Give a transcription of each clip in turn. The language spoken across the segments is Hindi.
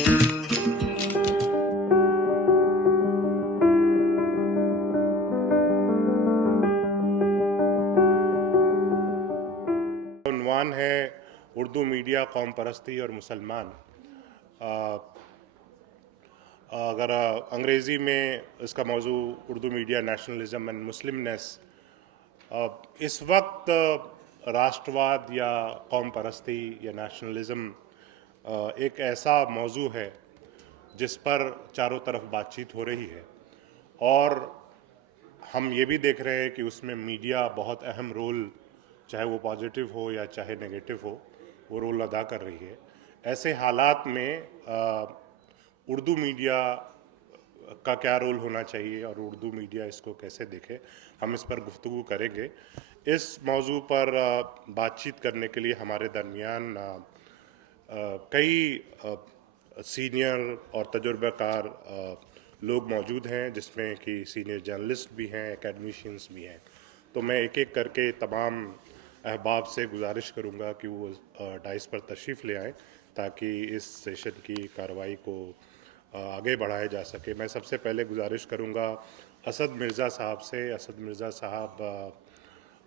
उन्वान है उर्दू मीडिया कौम परस्ती और मुसलमान। अगर अंग्रेज़ी में इसका मौजू उर्दू मीडिया नेशनलिज्म एंड मुस्लिमनेस। इस वक्त राष्ट्रवाद या कौम परस्ती या नेशनलिज्म एक ऐसा मौजू है जिस पर चारों तरफ बातचीत हो रही है, और हम ये भी देख रहे हैं कि उसमें मीडिया बहुत अहम रोल, चाहे वो पॉजिटिव हो या चाहे नेगेटिव हो, वो रोल अदा कर रही है। ऐसे हालात में उर्दू मीडिया का क्या रोल होना चाहिए और उर्दू मीडिया इसको कैसे देखे, हम इस पर गुफ्तगू करेंगे। इस मौजू पर बातचीत करने के लिए हमारे दरमियान कई सीनियर और तजुर्बाकार लोग मौजूद हैं, जिसमें कि सीनियर जर्नलिस्ट भी हैं, एकेडमिशियंस भी हैं। तो मैं एक एक करके तमाम अहबाब से गुजारिश करूंगा कि वो डाइस पर तशरीफ़ ले आएँ ताकि इस सेशन की कार्रवाई को आगे बढ़ाया जा सके। मैं सबसे पहले गुजारिश करूंगा असद मिर्ज़ा साहब से। असद मिर्ज़ा साहब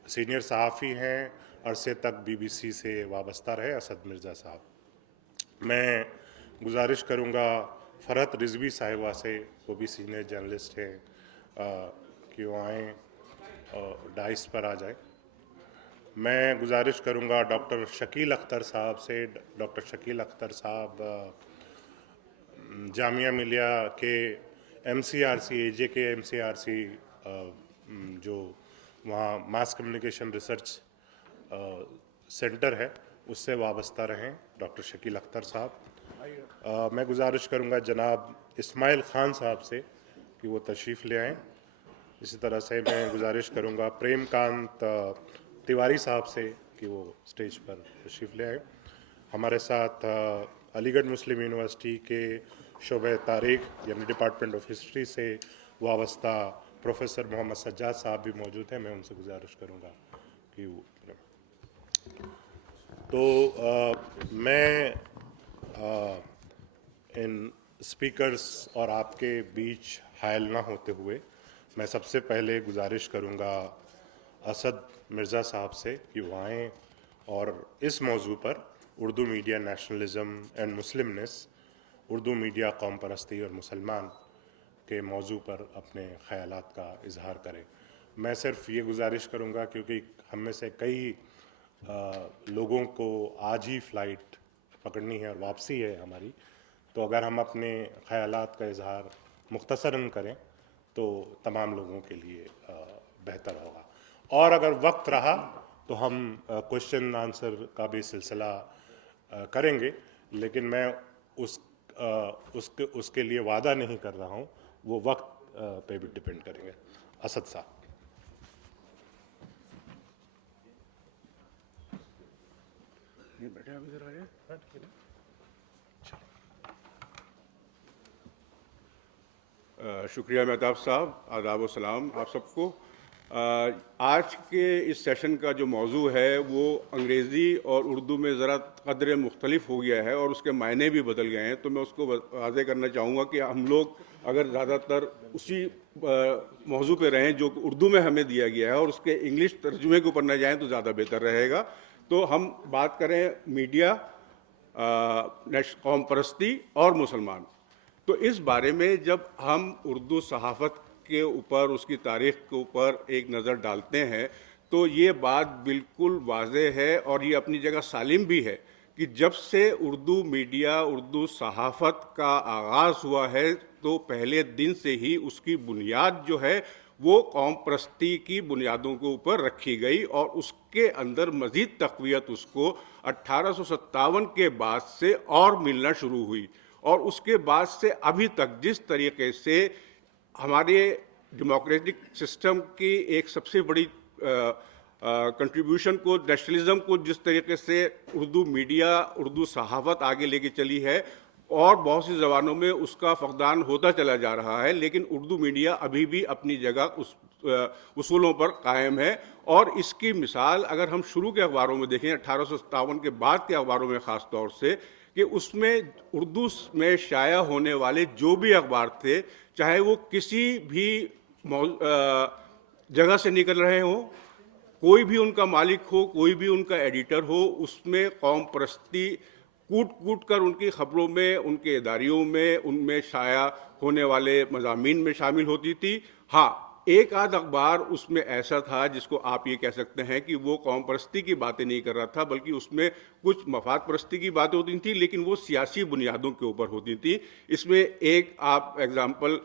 सीनियर सहाफ़ी हैं, अरसे तक BBC से वाबस्ता रहे असद मिर्ज़ा साहब। मैं गुजारिश करूंगा फ़रहत रिज़वी साहिबा से, वो भी सीनियर जर्नलिस्ट हैं, कि वो आएँ और डाइस पर आ जाए। मैं गुजारिश करूंगा डॉक्टर शकील अख्तर साहब से। डॉक्टर शकील अख्तर साहब जामिया मिलिया के MCRC AJK MCRC जो वहाँ मास कम्युनिकेशन रिसर्च सेंटर है, उससे वाबस्ता रहें डॉक्टर शकील अख्तर साहब। मैं गुजारिश करूंगा जनाब इस्माइल ख़ान साहब से कि वो तशरीफ़ ले आएँ। इसी तरह से मैं गुजारिश करूंगा प्रेमकांत तिवारी साहब से कि वो स्टेज पर तशरीफ़ ले आए। हमारे साथ अलीगढ़ मुस्लिम यूनिवर्सिटी के शोबे तारीख़ यानी डिपार्टमेंट ऑफ हिस्ट्री से वाबस्ता प्रोफेसर मोहम्मद सज्जाद साहब भी मौजूद हैं। मैं उनसे गुजारिश करूंगा कि वो मैं इन स्पीकर्स और आपके बीच हायल ना होते हुए मैं सबसे पहले गुजारिश करूंगा असद मिर्ज़ा साहब से कि वो आएँ और इस मौजू पर Urdu media nationalism and Muslimness, Urdu media कौम परस्ती और मुसलमान के मौजू पर अपने ख़यालात का इजहार करें। मैं सिर्फ ये गुजारिश करूँगा, क्योंकि हम में से कई लोगों को आज ही फ़्लाइट पकड़नी है और वापसी है हमारी, तो अगर हम अपने ख़यालात का इजहार मुख्तसरन करें तो तमाम लोगों के लिए बेहतर होगा। और अगर वक्त रहा तो हम क्वेश्चन आंसर का भी सिलसिला करेंगे, लेकिन मैं उसके लिए वादा नहीं कर रहा हूँ, वो वक्त पे भी डिपेंड करेंगे। असद साहब। बैठे आप इधर आ जाए। शुक्रिया मेहताब साहब, आदाब व सलाम आप सबको। आज के इस सेशन का जो मौजू है वो अंग्रेज़ी और उर्दू में ज़रा क़द्र मुख्तलिफ हो गया है और उसके मायने भी बदल गए हैं। तो मैं उसको वाज़ेह करना चाहूँगा कि हम लोग अगर ज़्यादातर उसी मौजू पे रहें जो उर्दू में हमें दिया गया है और उसके इंग्लिश तर्जुमे के ऊपर न जाएँ तो ज़्यादा बेहतर रहेगा। तो हम बात करें मीडिया, कौम परस्ती और मुसलमान। तो इस बारे में जब हम उर्दू सहाफ़त के ऊपर, उसकी तारीख़ के ऊपर एक नज़र डालते हैं तो ये बात बिल्कुल वाज़ेह है और ये अपनी जगह सालिम भी है कि जब से उर्दू मीडिया, उर्दू सहाफ़त का आगाज़ हुआ है तो पहले दिन से ही उसकी बुनियाद जो है वो कौम परस्ती की बुनियादों के ऊपर रखी गई और उसके अंदर मज़ीद तक़वियत उसको 1857 के बाद से और मिलना शुरू हुई। और उसके बाद से अभी तक जिस तरीके से हमारे डेमोक्रेटिक सिस्टम की एक सबसे बड़ी कंट्रीब्यूशन को, नेशनलिज्म को जिस तरीके से उर्दू मीडिया, उर्दू सहाफ़त आगे लेके चली है और बहुत सी ज़बानों में उसका फ़क़दान होता चला जा रहा है, लेकिन उर्दू मीडिया अभी भी अपनी जगह उस उसूलों पर कायम है। और इसकी मिसाल अगर हम शुरू के अखबारों में देखें, 1857 के बाद के अखबारों में ख़ास तौर से, कि उसमें उर्दू में शाया होने वाले जो भी अखबार थे, चाहे वो किसी भी जगह से निकल रहे हों, कोई भी उनका मालिक हो, कोई भी उनका एडिटर हो, उसमें कौम परस्ती कूट कूट कर उनकी खबरों में, उनके इदारियों में, उनमें शाया होने वाले मज़ामीन में शामिल होती थी। हाँ, एक आध अखबार उसमें ऐसा था जिसको आप ये कह सकते हैं कि वो कौम परस्ती की बातें नहीं कर रहा था, बल्कि उसमें कुछ मफाद परस्ती की बातें होती थी, लेकिन वो सियासी बुनियादों के ऊपर होती थी। इसमें एक आप एग्जाम्पल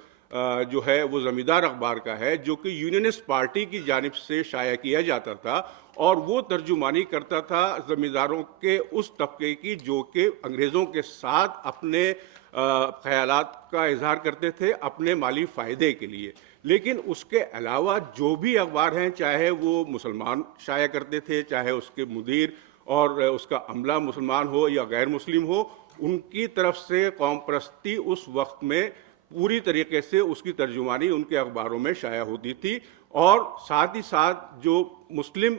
जो है वो ज़मींदार अखबार का है, जो कि यूनियनिस्ट पार्टी की जानिब से शाया किया जाता था, और वो तर्जुमानी करता था ज़मींदारों के उस तबके की जो कि अंग्रेज़ों के साथ अपने ख्यालात का इजहार करते थे अपने माली फ़ायदे के लिए। लेकिन उसके अलावा जो भी अखबार हैं, चाहे वो मुसलमान शाया करते थे, चाहे उसके मुदीर और उसका अमला मुसलमान हो या गैर मुस्लिम हो, उनकी तरफ से कौम परस्ती उस वक्त में पूरी तरीके से उसकी तर्जुमानी उनके अखबारों में शाया होती थी। और साथ ही साथ जो मुस्लिम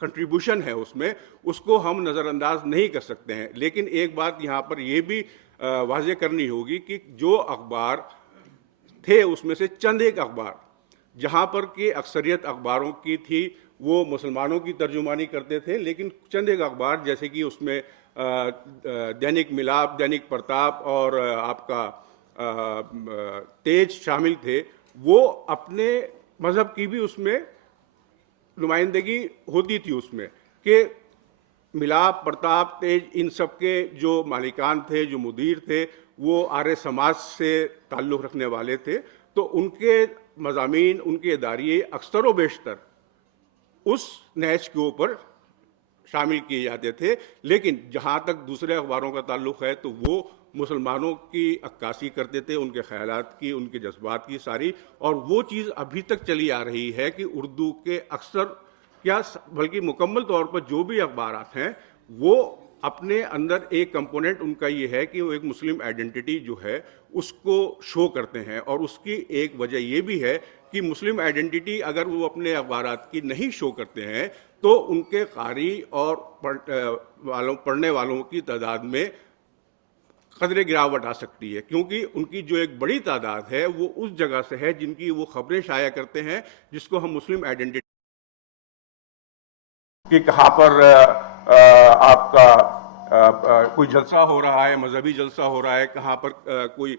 कंट्रीब्यूशन है उसमें, उसको हम नज़रअंदाज नहीं कर सकते हैं। लेकिन एक बात यहाँ पर यह भी वाज़ेह करनी होगी कि जो अखबार थे उसमें से चंद एक अखबार जहाँ पर कि अक्सरियत अखबारों की थी वो मुसलमानों की तर्जुमानी करते थे, लेकिन चंद एक अखबार जैसे कि उसमें दैनिक मिलाप, दैनिक प्रताप और आपका तेज शामिल थे, वो अपने मज़हब की भी उसमें नुमाइंदगी होती थी उसमें, कि मिलाप, प्रताप, तेज, इन सब के जो मालिकान थे, जो मुदीर थे, वो आर्य समाज से ताल्लुक़ रखने वाले थे। तो उनके मज़ामीन, उनके इदारिये अक्सर व बेशतर उस नहज के ऊपर शामिल किए जाते थे। लेकिन जहाँ तक दूसरे अखबारों का ताल्लुक़ है, तो वो मुसलमानों की अक्कासी करते थे, उनके ख़यालात की, उनके जज्बात की सारी। और वो चीज़ अभी तक चली आ रही है कि उर्दू के अक्सर क्या बल्कि मुकम्मल तौर पर जो भी अखबारात हैं, वो अपने अंदर एक कंपोनेंट उनका ये है कि वो एक मुस्लिम आइडेंटिटी जो है उसको शो करते हैं। और उसकी एक वजह ये भी है कि मुस्लिम आइडेंटिटी अगर वो अपने अखबारात की नहीं शो करते हैं, तो उनके कारी और पढ़ने वालों की तादाद में कदरे गिरावट आ सकती है, क्योंकि उनकी जो एक बड़ी तादाद है वो उस जगह से है जिनकी वो खबरें शाया करते हैं, जिसको हम मुस्लिम आइडेंटिटी कि कहाँ पर आपका कोई जलसा हो रहा है, मजहबी जलसा हो रहा है, कहाँ पर कोई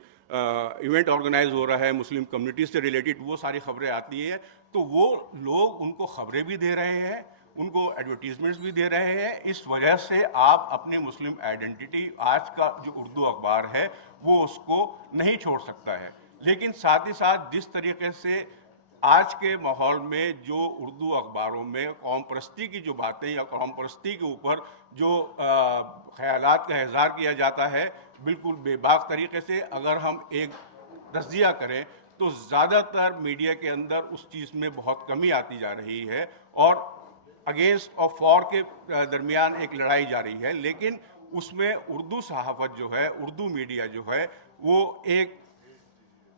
इवेंट ऑर्गेनाइज हो रहा है मुस्लिम कम्युनिटी से रिलेटेड, वो सारी खबरें आती हैं। तो वो लोग उनको खबरें भी दे रहे हैं, उनको एडवर्टीजमेंट्स भी दे रहे हैं। इस वजह से आप अपनी मुस्लिम आइडेंटिटी, आज का जो उर्दू अखबार है वो उसको नहीं छोड़ सकता है। लेकिन साथ ही साथ जिस तरीके से आज के माहौल में जो उर्दू अखबारों में कौम परस्ती की जो बातें या कौम परस्ती के ऊपर जो ख्यालात का इज़हार किया जाता है, बिल्कुल बेबाक तरीके से अगर हम एक तज्ज़िया करें तो ज़्यादातर मीडिया के अंदर उस चीज़ में बहुत कमी आती जा रही है और अगेंस्ट और फॉर के दरमियान एक लड़ाई जारी है। लेकिन उसमें उर्दू सहाफ़त जो है, उर्दू मीडिया जो है, वो एक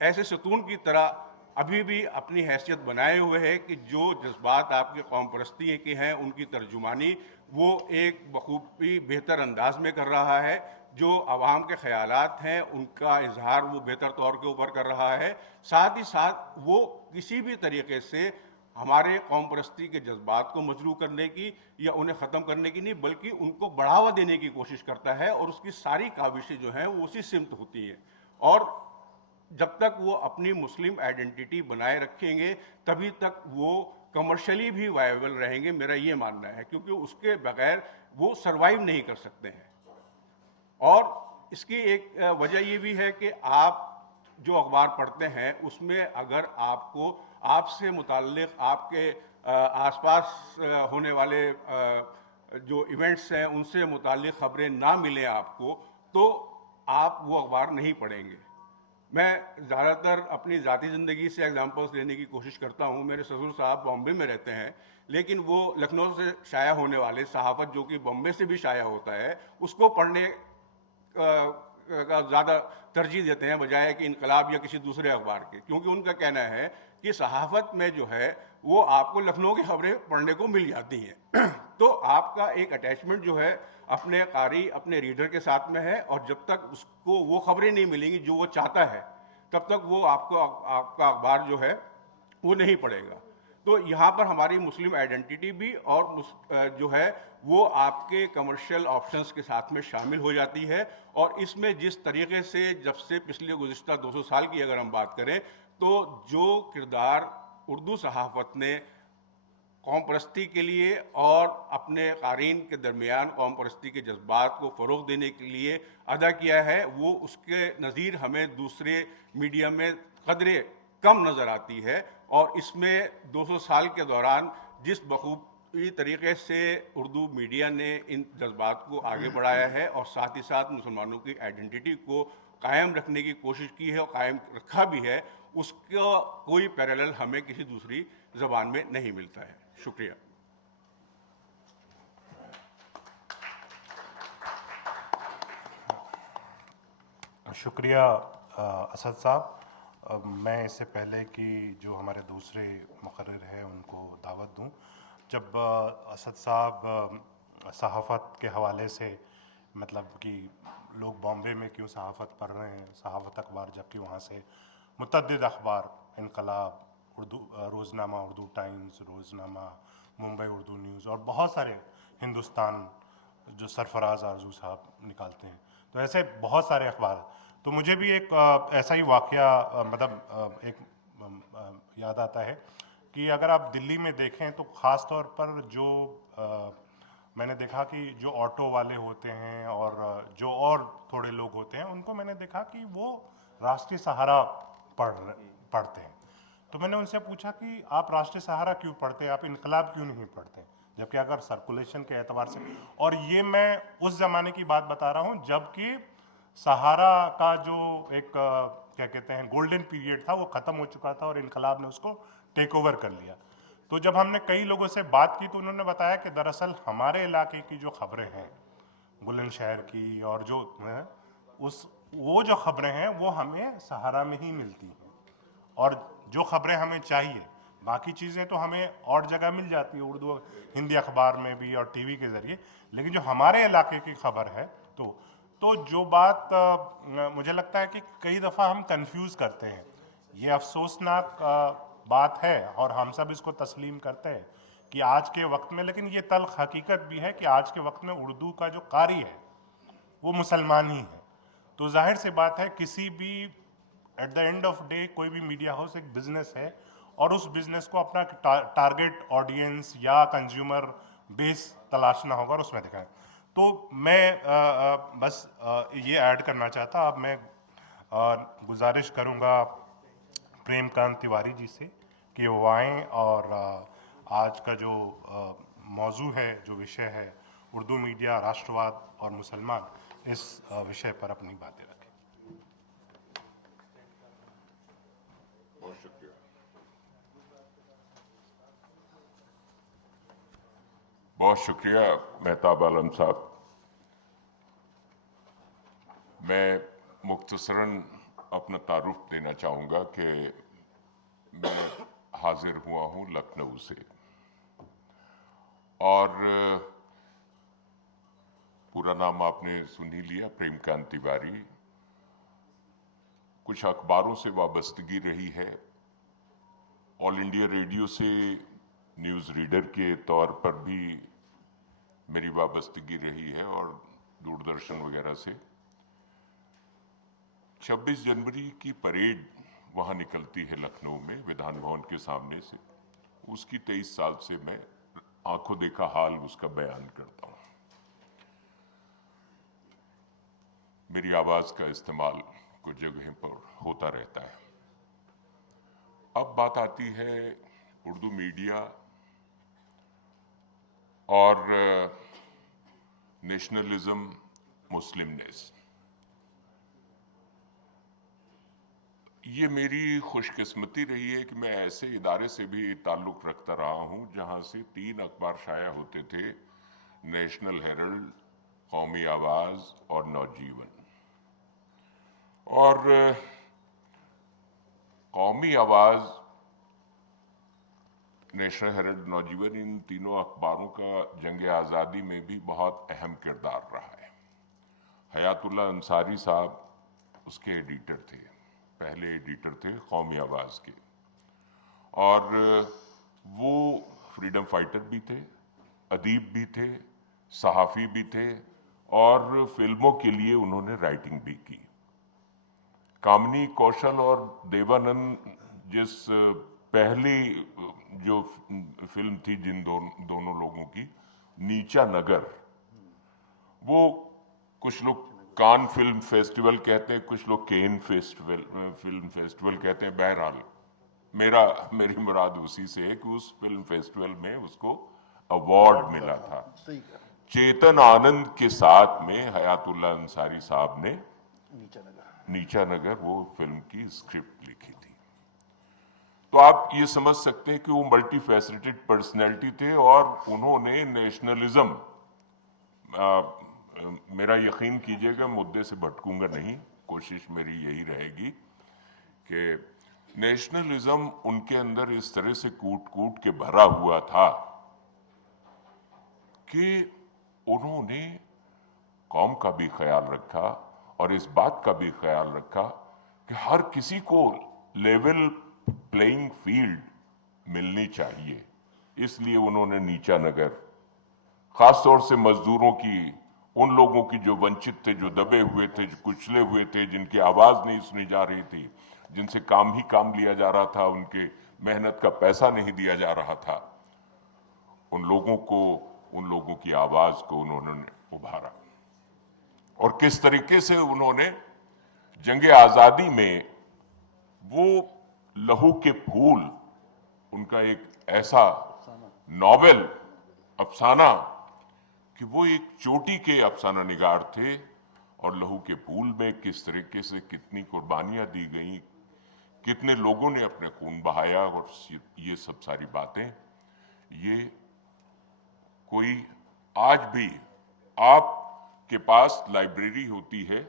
ऐसे सतून की तरह अभी भी अपनी हैसियत बनाए हुए है कि जो जज्बात आपके कौम परस्ती के हैं उनकी तर्जुमानी वो एक बखूबी बेहतर अंदाज में कर रहा है। जो आवाम के ख़यालात हैं उनका इजहार वो बेहतर तौर के ऊपर कर रहा है। साथ ही साथ वो किसी भी तरीके से हमारे कौम परस्ती के जज्बात को मजरू करने की या उन्हें ख़त्म करने की नहीं, बल्कि उनको बढ़ावा देने की कोशिश करता है और उसकी सारी काविशें जो हैं वो उसी सिमत होती हैं। और जब तक वो अपनी मुस्लिम आइडेंटिटी बनाए रखेंगे तभी तक वो कमर्शियली भी वायबल रहेंगे, मेरा ये मानना है, क्योंकि उसके बगैर वो सरवाइव नहीं कर सकते हैं। और इसकी एक वजह ये भी है कि आप जो अखबार पढ़ते हैं उसमें अगर आपको आपसे मुताल्लिक़ आपके आसपास होने वाले जो इवेंट्स हैं उनसे मुताल्लिक़ खबरें ना मिलें आपको, तो आप वो अखबार नहीं पढ़ेंगे। मैं ज़्यादातर अपनी ज़ाती ज़िंदगी से एग्जांपल्स लेने की कोशिश करता हूँ। मेरे ससुर साहब बॉम्बे में रहते हैं, लेकिन वो लखनऊ से शाया होने वाले सहाफ़त जो कि बॉम्बे से भी शाया होता है उसको पढ़ने का ज़्यादा तरजीह देते हैं बजाय कि इनकलाब या किसी दूसरे अखबार के, क्योंकि उनका कहना है कि सहाफ़त में जो है वो आपको लखनऊ की खबरें पढ़ने को मिल जाती हैं। तो आपका एक अटैचमेंट जो है अपने कारी, अपने रीडर के साथ में है, और जब तक उसको वो खबरें नहीं मिलेंगी जो वो चाहता है, तब तक वो आपका अखबार जो है वो नहीं पड़ेगा। तो यहाँ पर हमारी मुस्लिम आइडेंटिटी भी और जो है वो आपके कमर्शियल ऑप्शंस के साथ में शामिल हो जाती है। और इसमें जिस तरीके से जब से पिछले गुज़िश्ता 200 साल की अगर हम बात करें, तो जो किरदार उर्दू सहाफ़त ने कौम परस्ती के लिए और अपने क़ारीन के दरमियान कौम परस्ती के जज्बात को फ़रोग़ देने के लिए अदा किया है, वो उसके नज़ीर हमें दूसरे मीडिया में क़दरे कम नज़र आती है। और इसमें 200 साल के दौरान जिस बखूबी तरीके से उर्दू मीडिया ने इन जज्बात को आगे बढ़ाया है और साथ ही साथ मुसलमानों की आइडेंटिटी को कायम रखने की कोशिश की है और कायम रखा भी है, उसका कोई पैरेलल हमें किसी दूसरी ज़बान में नहीं मिलता है। शुक्रिया। शुक्रिया असद साहब। मैं इससे पहले कि जो हमारे दूसरे मुकर्रिर हैं उनको दावत दूं, जब असद साहब सहाफ़त के हवाले से मतलब कि लोग बॉम्बे में क्यों सहाफ़त पढ़ रहे हैं, सहाफ़त अखबार, जबकि वहाँ से मुतअद्दिद अखबार, इनकलाब, उर्दू रोज़नामा, उर्दू टाइम्स, रोज़नामा, मुंबई उर्दू न्यूज़ और बहुत सारे हिंदुस्तान जो सरफराज आरजू साहब निकालते हैं, तो ऐसे बहुत सारे अखबार। तो मुझे भी एक ऐसा ही वाक़या याद आता है कि अगर आप दिल्ली में देखें तो ख़ास तौर पर जो मैंने देखा कि जो ऑटो वाले होते हैं और जो और थोड़े लोग होते हैं, उनको मैंने देखा कि वो राष्ट्रीय सहारा पढ़ते हैं। तो मैंने उनसे पूछा कि आप राष्ट्रीय सहारा क्यों पढ़ते हैं, आप इनकलाब क्यों नहीं पढ़ते, जबकि अगर सर्कुलेशन के एतबार से, और ये मैं उस ज़माने की बात बता रहा हूँ जबकि सहारा का जो एक क्या कहते हैं गोल्डन पीरियड था वो ख़त्म हो चुका था और इनकलाब ने उसको टेक ओवर कर लिया। तो जब हमने कई लोगों से बात की तो उन्होंने बताया कि दरअसल हमारे इलाके की जो खबरें हैं, बुलंदशहर की और जो वो जो खबरें हैं वो हमें सहारा में ही मिलती हैं, और जो खबरें हमें चाहिए, बाकी चीज़ें तो हमें और जगह मिल जाती है, उर्दू हिंदी अखबार में भी और टीवी के ज़रिए, लेकिन जो हमारे इलाके की खबर है तो जो बात मुझे लगता है कि कई दफ़ा हम कंफ्यूज करते हैं। ये अफसोसनाक बात है और हम सब इसको तस्लीम करते हैं कि आज के वक्त में, लेकिन ये तल्ख हकीकत भी है कि आज के वक्त में उर्दू का जो कारी है वो मुसलमान ही है। तो जाहिर सी बात है किसी भी at the end of day कोई भी मीडिया हाउस एक बिजनेस है और उस बिजनेस को अपना टारगेट ऑडियंस या कंज्यूमर बेस तलाशना होगा और उसमें दिखाएं। तो मैं बस ये ऐड करना चाहता, अब मैं गुजारिश करूँगा प्रेमकांत तिवारी जी से कि वो आएँ और आज का जो मौजू है, जो विषय है उर्दू मीडिया, राष्ट्रवाद और मुसलमान, इस विषय पर अपनी बातें रखें। बहुत शुक्रिया। बहुत शुक्रिया मेहताब आलम साहब। मैं मुख्तसरन अपना तारुफ देना चाहूँगा कि मैं हाजिर हुआ हूँ लखनऊ से, और पूरा नाम आपने सुन ही लिया, प्रेमकांत तिवारी। कुछ अखबारों से वाबस्तगी रही है, ऑल इंडिया रेडियो से न्यूज़ रीडर के तौर पर भी मेरी वाबस्तगी रही है, और दूरदर्शन वगैरह से। 26 जनवरी की परेड वहाँ निकलती है लखनऊ में, विधान भवन के सामने से, उसकी 23 साल से मैं आंखों देखा हाल उसका बयान करता हूँ। मेरी आवाज़ का इस्तेमाल कुछ जगह पर होता रहता है। अब बात आती है उर्दू मीडिया और नेशनलिज्म, मुस्लिमनेस। ये मेरी खुशकिस्मती रही है कि मैं ऐसे इदारे से भी ताल्लुक़ रखता रहा हूँ जहाँ से 3 अखबार शाया होते थे, नेशनल हेरल्ड, कौमी आवाज़ और नवजीवन। और कौमी आवाज़ नेशनल हेराल्ड, नवजीवन, इन तीनों अखबारों का जंग आज़ादी में भी बहुत अहम किरदार रहा है। हयातुल्लाह अंसारी साहब उसके एडिटर थे, पहले एडिटर थे कौमी आवाज़ के, और वो फ्रीडम फाइटर भी थे, अदीब भी थे, सहाफ़ी भी थे, और फिल्मों के लिए उन्होंने राइटिंग भी की। कामिनी कौशल और देवानंद जिस पहली जो फिल्म थी जिन दोनों लोगों की, नीचा नगर, वो कुछ लोग कान फिल्म फेस्टिवल कहते हैं, कुछ लोग केन फिल्म फेस्टिवल कहते हैं। बहरहाल मेरी मुराद उसी से है कि उस फिल्म फेस्टिवल में उसको अवार्ड मिला था। चेतन आनंद के साथ में हयातुल्लाह अंसारी साहब ने नीचा नगर वो फिल्म की स्क्रिप्ट लिखी थी। तो आप ये समझ सकते हैं कि वो मल्टी फैसेटेड पर्सनैलिटी थे, और उन्होंने नेशनलिज्म, मेरा यकीन कीजिएगा मुद्दे से भटकूंगा नहीं, कोशिश मेरी यही रहेगी कि नेशनलिज्म उनके अंदर इस तरह से कूट कूट के भरा हुआ था कि उन्होंने कौम का भी ख्याल रखा और इस बात का भी ख्याल रखा कि हर किसी को लेवल प्लेइंग फील्ड मिलनी चाहिए। इसलिए उन्होंने नीचा नगर, खास तौर से मजदूरों की, उन लोगों की जो वंचित थे, जो दबे हुए थे, जो कुचले हुए थे, जिनकी आवाज नहीं सुनी जा रही थी, जिनसे काम ही काम लिया जा रहा था, उनके मेहनत का पैसा नहीं दिया जा रहा था, उन लोगों की आवाज को उन्होंने उभारा। और किस तरीके से उन्होंने जंग आजादी में वो लहू के फूल, उनका एक ऐसा नॉवेल अफसाना कि वो एक चोटी के अफसाना निगार थे, और लहू के फूल में किस तरीके से कितनी कुर्बानियां दी गई, कितने लोगों ने अपने खून बहाया, और ये सब सारी बातें, ये कोई आज भी आपके पास लाइब्रेरी होती है,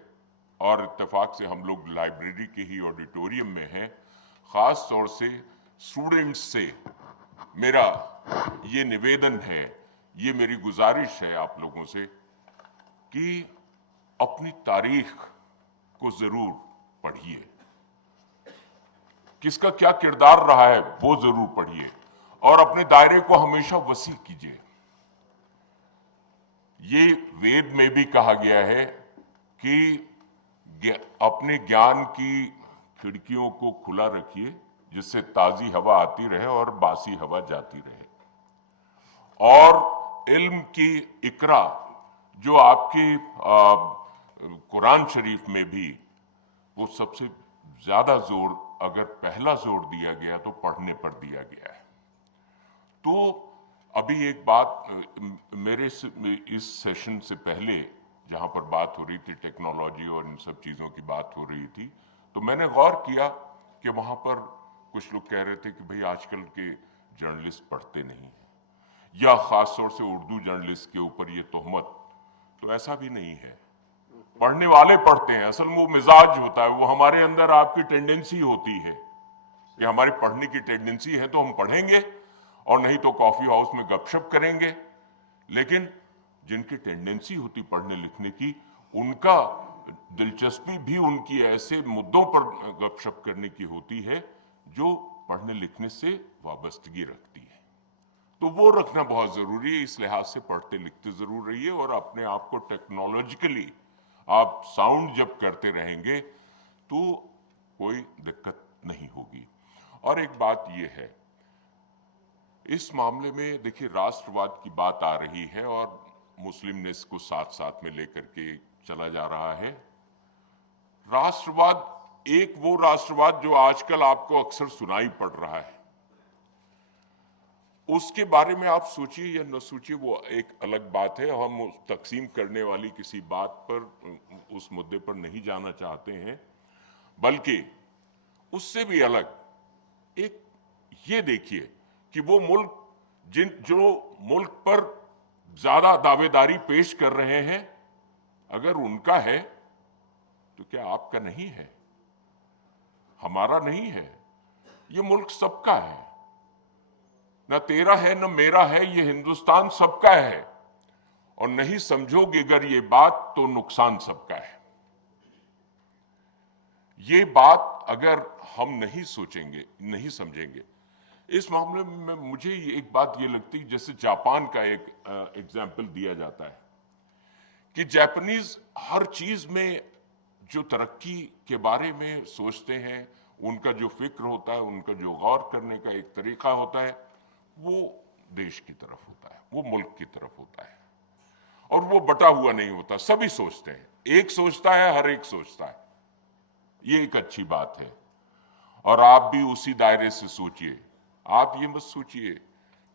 और इत्तेफाक से हम लोग लाइब्रेरी के ही ऑडिटोरियम में हैं, खास तौर से स्टूडेंट्स से मेरा ये निवेदन है, ये मेरी गुजारिश है आप लोगों से कि अपनी तारीख को जरूर पढ़िए, किसका क्या किरदार रहा है वो जरूर पढ़िए, और अपने दायरे को हमेशा वसी कीजिए। ये वेद में भी कहा गया है कि अपने ज्ञान की खिड़कियों को खुला रखिए, जिससे ताजी हवा आती रहे और बासी हवा जाती रहे। और इल्म की इकरा, जो आपकी कुरान शरीफ में भी वो सबसे ज्यादा जोर, अगर पहला जोर दिया गया तो पढ़ने पर दिया गया है। तो अभी एक बात, मेरे इस सेशन से पहले जहां पर बात हो रही थी टेक्नोलॉजी और इन सब चीज़ों की बात हो रही थी, तो मैंने गौर किया कि वहां पर कुछ लोग कह रहे थे कि भाई आजकल के जर्नलिस्ट पढ़ते नहीं हैं, या ख़ास तौर से उर्दू जर्नलिस्ट के ऊपर ये तोहमत। तो ऐसा भी नहीं है, पढ़ने वाले पढ़ते हैं। असल में वो मिजाज होता है, वो हमारे अंदर आपकी टेंडेंसी होती है कि हमारी पढ़ने की टेंडेंसी है, तो हम पढ़ेंगे, और नहीं तो कॉफ़ी हाउस में गपशप करेंगे। लेकिन जिनकी टेंडेंसी होती पढ़ने लिखने की, उनका दिलचस्पी भी उनकी ऐसे मुद्दों पर गपशप करने की होती है जो पढ़ने लिखने से वाबस्तगी रखती है। तो वो रखना बहुत ज़रूरी है। इस लिहाज से पढ़ते लिखते ज़रूर रहिए, और अपने आप को टेक्नोलॉजिकली आप साउंड जब करते रहेंगे तो कोई दिक्कत नहीं होगी। और एक बात ये है, इस मामले में देखिए राष्ट्रवाद की बात आ रही है, और मुस्लिमनेस को साथ साथ में लेकर के चला जा रहा है। राष्ट्रवाद, एक वो राष्ट्रवाद जो आजकल आपको अक्सर सुनाई पड़ रहा है, उसके बारे में आप सोचिए या न सोचिए, वो एक अलग बात है। हम तकसीम करने वाली किसी बात पर, उस मुद्दे पर नहीं जाना चाहते हैं, बल्कि उससे भी अलग एक ये देखिए कि वो मुल्क जो मुल्क पर ज्यादा दावेदारी पेश कर रहे हैं, अगर उनका है तो क्या आपका नहीं है? हमारा नहीं है? ये मुल्क सबका है। ना तेरा है न मेरा है, ये हिंदुस्तान सबका है, और नहीं समझोगे अगर ये बात तो नुकसान सबका है। ये बात अगर हम नहीं सोचेंगे, नहीं समझेंगे, इस मामले में मुझे एक बात ये लगती है, जैसे जापान का एक एग्जाम्पल दिया जाता है कि जापानीज हर चीज में जो तरक्की के बारे में सोचते हैं, उनका जो फिक्र होता है, उनका जो गौर करने का एक तरीका होता है, वो देश की तरफ होता है, वो मुल्क की तरफ होता है, और वो बटा हुआ नहीं होता। सभी सोचते हैं, एक सोचता है, हर एक सोचता है। ये एक अच्छी बात है, और आप भी उसी दायरे से सोचिए। आप ये मत सोचिए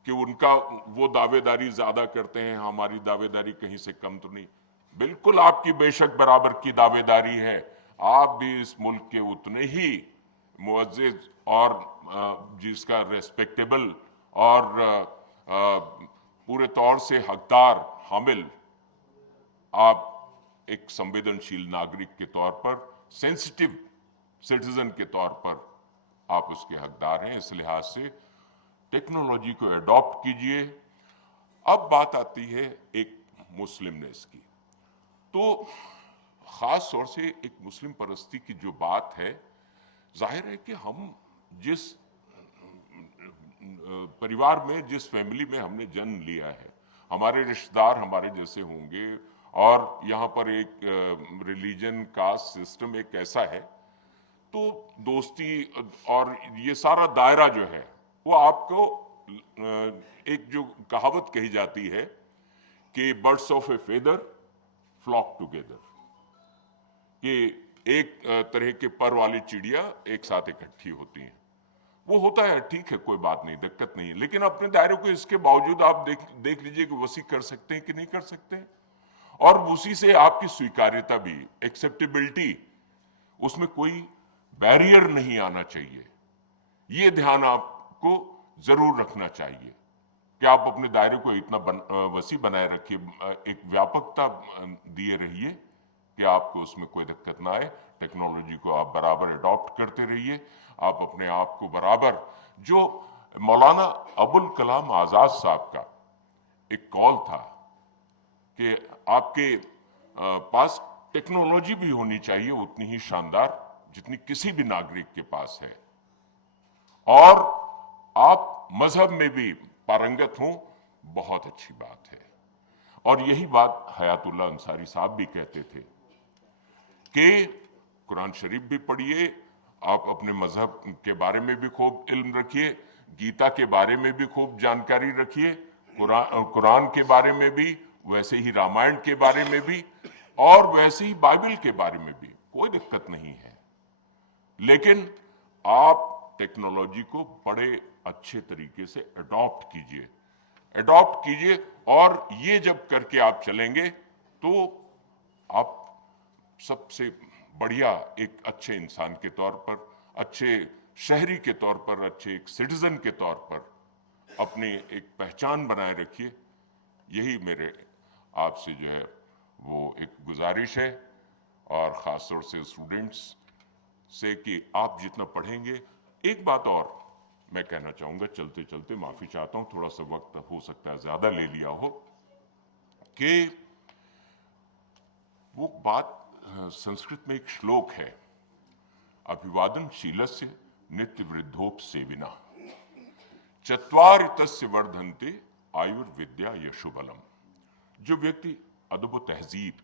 कि उनका वो दावेदारी ज्यादा करते हैं, हमारी दावेदारी कहीं से कम तो नहीं। बिल्कुल आपकी बेशक बराबर की दावेदारी है, आप भी इस मुल्क के उतने ही मुअज़्ज़िज़ और जिसका रेस्पेक्टेबल और पूरे तौर से हकदार हामिल, आप एक संवेदनशील नागरिक के तौर पर, सेंसिटिव सिटीजन के तौर पर आप उसके हकदार हैं। इस लिहाज से टेक्नोलॉजी को अडॉप्ट कीजिए। अब बात आती है एक मुस्लिमनेस की, तो खास तौर से एक मुस्लिम परस्ती की जो बात है, जाहिर है कि हम जिस परिवार में, जिस फैमिली में हमने जन्म लिया है, हमारे रिश्तेदार हमारे जैसे होंगे, और यहाँ पर एक रिलीजन कास्ट सिस्टम एक ऐसा है, तो दोस्ती और ये सारा दायरा जो है वो आपको एक जो कहावत कही जाती है कि birds of a feather flock together, कि एक तरह के पर वाली चिड़िया एक साथ इकट्ठी होती हैं। वो होता है, ठीक है, कोई बात नहीं, दिक्कत नहीं है, लेकिन अपने दायरे को इसके बावजूद आप देख लीजिए कि वसी कर सकते हैं कि नहीं कर सकते हैं, और उसी से आपकी स्वीकार्यता भी, एक्सेप्टेबिलिटी, उसमें कोई बैरियर नहीं आना चाहिए। ये ध्यान आपको जरूर रखना चाहिए कि आप अपने दायरे को इतना वसी बनाए रखिए, एक व्यापकता दिए रहिए कि आपको उसमें कोई दिक्कत ना आए। टेक्नोलॉजी को आप बराबर अडॉप्ट करते रहिए। आप अपने आप को बराबर, जो मौलाना अबुल कलाम आजाद साहब का एक कॉल था कि आपके पास टेक्नोलॉजी भी होनी चाहिए उतनी ही शानदार जितनी किसी भी नागरिक के पास है, और आप मजहब में भी पारंगत हों, बहुत अच्छी बात है। और यही बात हयातुल्ला अंसारी साहब भी कहते थे कि कुरान शरीफ भी पढ़िए, आप अपने मजहब के बारे में भी खूब इल्म रखिए, गीता के बारे में भी खूब जानकारी रखिए, कुरान के बारे में भी, वैसे ही रामायण के बारे में भी, और वैसे ही बाइबल के बारे में भी, कोई दिक्कत नहीं है। लेकिन आप टेक्नोलॉजी को बड़े अच्छे तरीके से अडॉप्ट कीजिए, और ये जब करके आप चलेंगे तो आप सबसे बढ़िया एक अच्छे इंसान के तौर पर, अच्छे शहरी के तौर पर, अच्छे एक सिटीजन के तौर पर अपनी एक पहचान बनाए रखिए। यही मेरे आपसे जो है वो एक गुजारिश है, और ख़ास तौर से स्टूडेंट्स से कि आप जितना पढ़ेंगे। एक बात और मैं कहना चाहूँगा, चलते चलते माफ़ी चाहता हूँ, थोड़ा सा वक्त हो सकता है ज़्यादा ले लिया हो, कि वो बात, संस्कृत में एक श्लोक है, अभिवादनशीलस्य नित्य वृद्धोप सेविना चत्वारि तस्य वर्धन्ते आयुर्विद्या यशुबलम। जो व्यक्ति अदब व तहजीब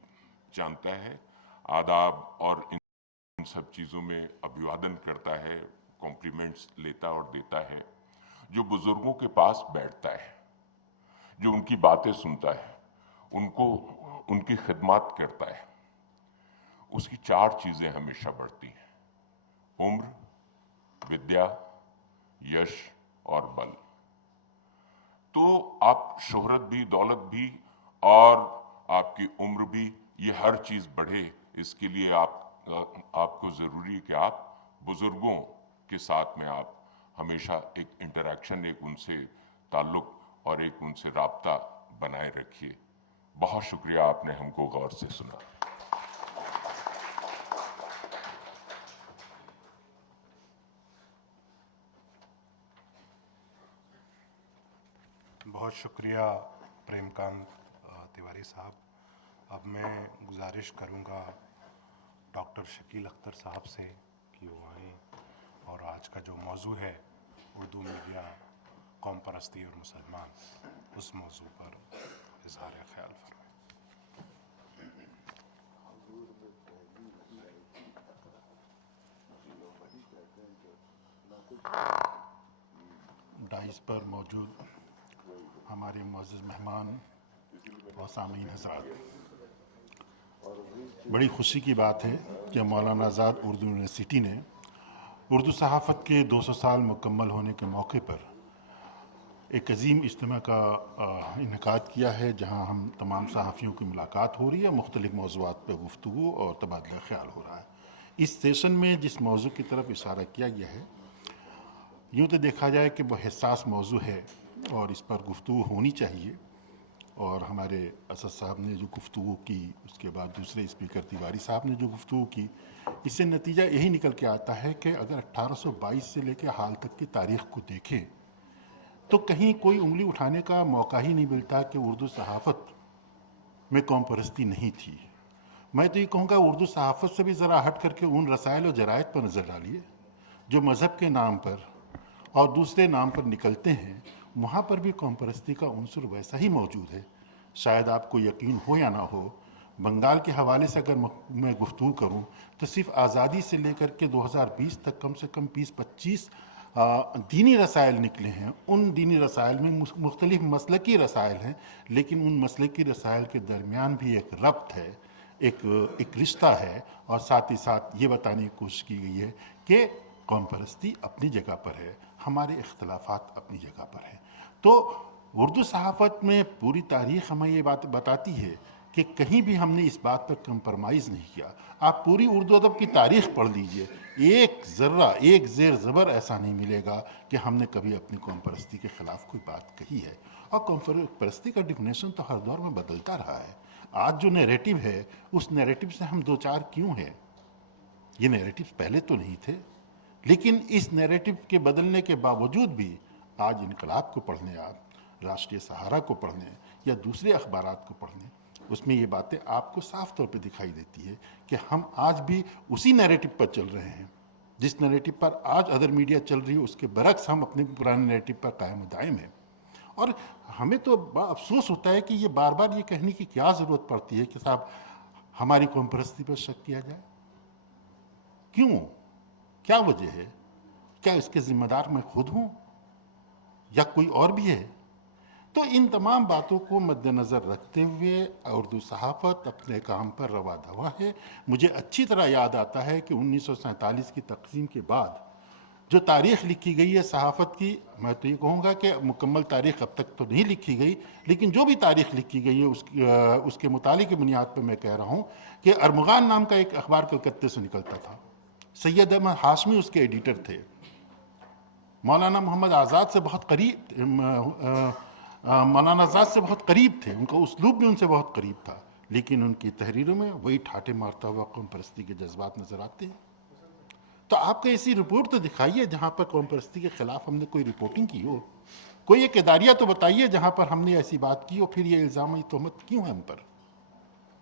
जानता है, आदाब और इन सब चीज़ों में अभिवादन करता है, कॉम्प्लीमेंट्स लेता और देता है, जो बुजुर्गों के पास बैठता है, जो उनकी बातें सुनता है, उनको उनकी खिदमत करता है, उसकी चार चीज़ें हमेशा बढ़ती हैं: उम्र, विद्या, यश और बल। तो आप शोहरत भी, दौलत भी और आपकी उम्र भी, ये हर चीज़ बढ़े, इसके लिए आपको ज़रूरी है कि आप बुज़ुर्गों के साथ में आप हमेशा एक इंटरेक्शन, एक उनसे ताल्लुक़ और एक उनसे राब्ता बनाए रखिए। बहुत शुक्रिया, आपने हमको गौर से सुना। बहुत शुक्रिया प्रेमकांत तिवारी साहब। अब मैं गुजारिश करूंगा डॉक्टर शकील अख्तर साहब से कि वो आए और आज का जो मौजू है उर्दू मीडिया, कौम परस्ती और मुसलमान, उस मौजू पर इजहार ख्याल फरमाएं। डाइस पर मौजूद हमारे मुअज़्ज़ज़ मेहमान और सामीन हज़रात, बड़ी खुशी की बात है कि मौलाना आज़ाद उर्दू यूनिवर्सिटी ने उर्दू सहाफ़त के 200 साल मुकम्मल होने के मौके पर एक अजीम इज्तिमा का इनेकाद किया है, जहां हम तमाम सहाफ़ियों की मुलाकात हो रही है, मुख्तलिफ़ मौज़ूआत पर गुफ्तगू और तबादला ख्याल हो रहा है। इस सेशन में जिस मौजू की तरफ इशारा किया गया है, यूँ तो देखा जाए कि वह हसास मौजू है और इस पर गुफ्तगू होनी चाहिए। और हमारे असद साहब ने जो गुफ्तगू की, उसके बाद दूसरे स्पीकर तिवारी साहब ने जो गुफ्तगू की, इससे नतीजा यही निकल के आता है कि अगर 1822 से लेकर हाल तक की तारीख़ को देखें तो कहीं कोई उंगली उठाने का मौका ही नहीं मिलता कि उर्दू सहाफ़त में कौम परस्ती नहीं थी। मैं तो ये कहूँगा उर्दू सहाफ़त से भी ज़रा हट करके उन रसायल और जरायत पर नज़र डालिए जो मज़हब के नाम पर और दूसरे नाम पर निकलते हैं। वहाँ पर भी कौम परस्ती का उनसुर वैसा ही मौजूद है। शायद आपको यकीन हो या ना हो, बंगाल के हवाले से अगर मैं गुफ्तगू करूँ तो सिर्फ आज़ादी से लेकर के 2020 तक कम से कम 20-25 दीनी रसायल निकले हैं। उन दीनी रसायल में मुख्तलिफ मसलकी रसायल हैं, लेकिन उन मसलकी रसायल के दरमियान भी एक रब्त है, एक रिश्ता है, और साथ ही साथ ये बताने की कोशिश की गई है कि कौम परस्ती अपनी जगह पर है, हमारे इख्तलाफात अपनी जगह पर हैं। तो उर्दू सहाफ़त में पूरी तारीख़ हमें ये बात बताती है कि कहीं भी हमने इस बात पर कंप्रोमाइज़ नहीं किया। आप पूरी उर्दू अदब की तारीख़ पढ़ लीजिए, एक ज़र्रा, एक ज़ेर ज़बर ऐसा नहीं मिलेगा कि हमने कभी अपनी कौम परस्ती के ख़िलाफ़ कोई बात कही है। और कौम परस्ती का डिफिनेशन तो हर दौर में बदलता रहा है। आज जो नैरेटिव है, उस नैरेटिव से हम दो चार क्यों हैं? ये नैरेटिव पहले तो नहीं थे, लेकिन इस नैरेटिव के बदलने के बावजूद भी आज इनकलाब को पढ़ने, आप राष्ट्रीय सहारा को पढ़ने या दूसरे अखबारात को पढ़ने, उसमें ये बातें आपको साफ तौर पे दिखाई देती है कि हम आज भी उसी नैरेटिव पर चल रहे हैं। जिस नैरेटिव पर आज अदर मीडिया चल रही है, उसके बरक्स हम अपने पुराने नैरेटिव पर कायम दायम हैं। और हमें तो बड़ा अफसोस होता है कि ये बार बार ये कहने की क्या ज़रूरत पड़ती है कि साहब हमारी कौम परस्ती पर शक किया जाए। क्यों? क्या वजह है? क्या इसके जिम्मेदार मैं खुद हूँ या कोई और भी है? तो इन तमाम बातों को मद्देनज़र रखते हुए उर्दू सहाफ़त अपने काम पर रवा दवा है। मुझे अच्छी तरह याद आता है कि 1947 की तक़सीम के बाद जो तारीख़ लिखी गई है सहाफ़त की, मैं तो ये कहूँगा कि मुकम्मल तारीख़ अब तक तो नहीं लिखी गई, लेकिन जो भी तारीख़ लिखी गई है उसके मुताले की बुनियाद पर मैं कह रहा हूँ कि अरमगान नाम का एक अखबार कलकत्ते से निकलता था। सैयद अहमद हाशमी उसके एडिटर थे। मौलाना मोहम्मद आज़ाद से बहुत करीब थे, उनका उसलूब भी उनसे बहुत करीब था, लेकिन उनकी तहरीरों में वही ठाटे मारता हुआ कौम परस्ती के जज्बात नज़र आते हैं। तो आपको ऐसी रिपोर्ट तो दिखाइए जहाँ पर कौम परस्ती के ख़िलाफ़ हमने कोई रिपोर्टिंग की हो, कोई एक इदारिया तो बताइए जहाँ पर हमने ऐसी बात की हो। फिर ये इल्ज़ाम, ये तहमत क्यों है हम पर?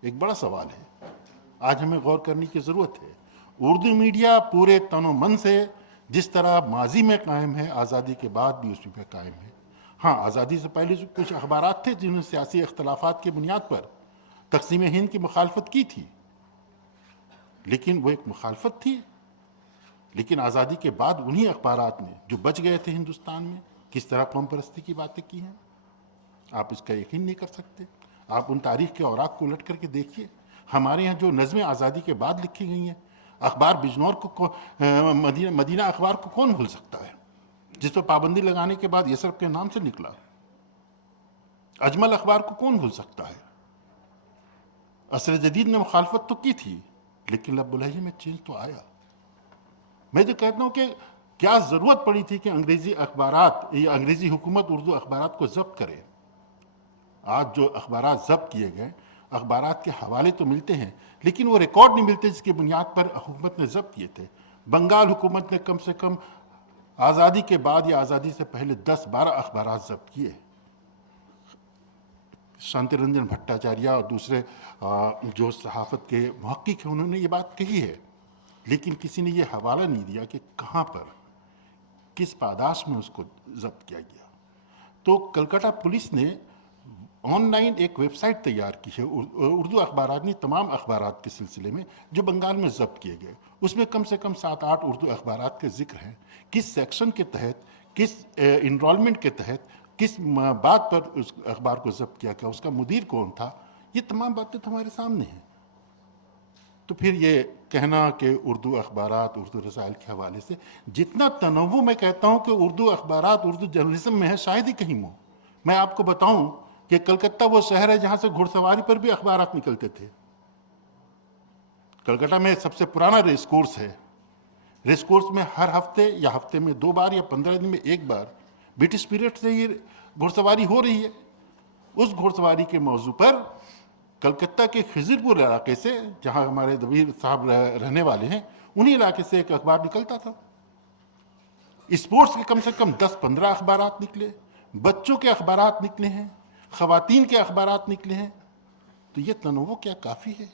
एक बड़ा सवाल है, आज हमें गौर करने की ज़रूरत है। उर्दू मीडिया पूरे तनो मन से जिस तरह माजी में कायम है, आज़ादी के बाद भी उसी पर कायम है। हाँ, आज़ादी से पहले कुछ अखबारात थे जिन्होंने सियासी इख्तलाफात की बुनियाद पर तक़सीम हिंद की मुखालफत की थी, लेकिन वो एक मुखालफत थी। लेकिन आज़ादी के बाद उन्हीं अखबारात ने जो बच गए थे हिंदुस्तान में, किस तरह कौम परस्ती की बातें की हैं, आप इसका यकीन नहीं कर सकते। आप उन तारीख़ के औराक को उलट करके देखिए। हमारे यहाँ जो नज़में आज़ादी के बाद लिखी गई हैं, अखबार बिजनौर को मदीना अखबार को कौन भूल सकता है, जिस पर पाबंदी लगाने के बाद यसरफ के नाम से निकला। अजमल अखबार को कौन भूल सकता है। असर जदीद ने मुखालफत तो की थी, लेकिन लब्बुलहजी में चेंज तो आया। मैं तो कहता हूँ कि क्या ज़रूरत पड़ी थी कि अंग्रेज़ी अखबारात या अंग्रेज़ी हुकूमत उर्दू अखबारात को ज़ब्त करे। आज जो अखबारात ज़ब्त किए गए, अखबारात के हवाले तो मिलते हैं, लेकिन वो रिकॉर्ड नहीं मिलते जिसकी बुनियाद पर हुकूमत ने ज़ब्त किए थे। बंगाल हुकूमत ने कम से कम आज़ादी के बाद या आज़ादी से पहले 10-12 अखबारात ज़ब्त किए। शांति रंजन भट्टाचार्य और दूसरे जो सहाफ़त के मुहक्किक हैं उन्होंने ये बात कही है, लेकिन किसी ने ये हवाला नहीं दिया कि कहाँ पर किस पादाश में उसको जब्त किया गया। तो कलकत्ता पुलिस ने ऑनलाइन एक वेबसाइट तैयार की है उर्दू अखबारात ने तमाम अखबारात के सिलसिले में जो बंगाल में जब्त किए गए। उसमें कम से कम 7-8 उर्दू अखबारात के जिक्र हैं, किस सेक्शन के तहत, किस इनरोलमेंट के तहत, किस बात पर उस अखबार को जब्त किया गया, उसका मुदीर कौन था, ये तमाम बातें तो हमारे सामने हैं। तो फिर ये कहना कि उर्दू अखबारात उर्दू रसायल के हवाले से जितना तनव्वु मैं कहता हूँ कि उर्दू अखबारात उर्दू जर्नलिज्म में है, शायद ही कहीं हो। मैं आपको बताऊं कि कलकत्ता वो शहर है जहां से घुड़सवारी पर भी अखबारात निकलते थे। कलकत्ता में सबसे पुराना रेस कोर्स है। रेस कोर्स में हर हफ्ते या हफ्ते में 2 बार या 15 दिन में 1 बार ब्रिटिश पीरियड से ये घुड़सवारी हो रही है। उस घुड़सवारी के मौजू पर कलकत्ता के खिजरपुर इलाके से, जहां हमारे दबीर साहब रहने वाले हैं, उन्हीं इलाके से एक अखबार निकलता था। स्पोर्ट्स के कम से कम 10-15 अखबारात निकले, बच्चों के अखबारात निकले हैं, ख़वातीन के अखबारात निकले हैं। तो ये तनव्वु क्या काफ़ी है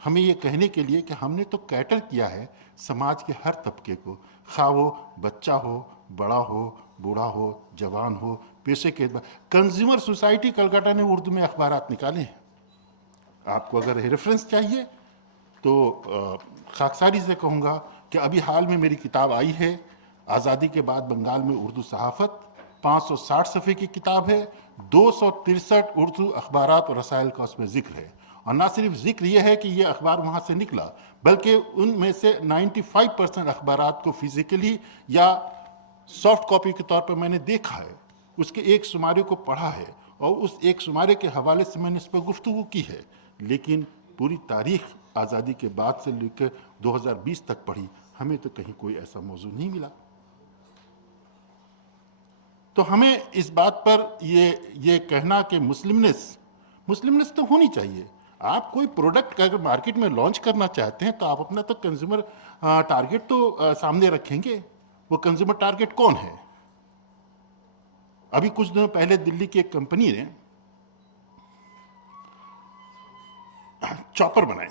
हमें ये कहने के लिए कि हमने तो कैटर किया है समाज के हर तबके को, खा वो बच्चा हो, बड़ा हो, बूढ़ा हो, जवान हो, पेशे के कंज्यूमर सोसाइटी कलकत्ता ने उर्दू में अखबारात निकाले हैं। आपको अगर रेफरेंस चाहिए तो खाकसारी से कहूँगा कि अभी हाल में मेरी किताब आई है, आज़ादी के बाद बंगाल में उर्दू सहाफ़त, 560 सफ़े की किताब है, 263 उर्दू अखबारात और रसायल का उसमें जिक्र है। और ना सिर्फ जिक्र यह है कि यह अखबार वहाँ से निकला, बल्कि उनमें से 95% अखबारात को फिजिकली या सॉफ्ट कॉपी के तौर पर मैंने देखा है, उसके एक शुमारे को पढ़ा है और उस एक शुमारे के हवाले से मैंने इस पर गुफ्तगू की है। लेकिन पूरी तारीख आज़ादी के बाद से लेकर 2020 तक पढ़ी, हमें तो कहीं कोई ऐसा मौजू नहीं मिला। तो हमें इस बात पर ये कहना कि मुस्लिमनेस तो होनी चाहिए। आप कोई प्रोडक्ट अगर मार्केट में लॉन्च करना चाहते हैं तो आप अपना तो कंज्यूमर टारगेट तो सामने रखेंगे। वो कंज्यूमर टारगेट कौन है? अभी कुछ दिनों पहले दिल्ली की एक कंपनी ने चॉपर बनाए,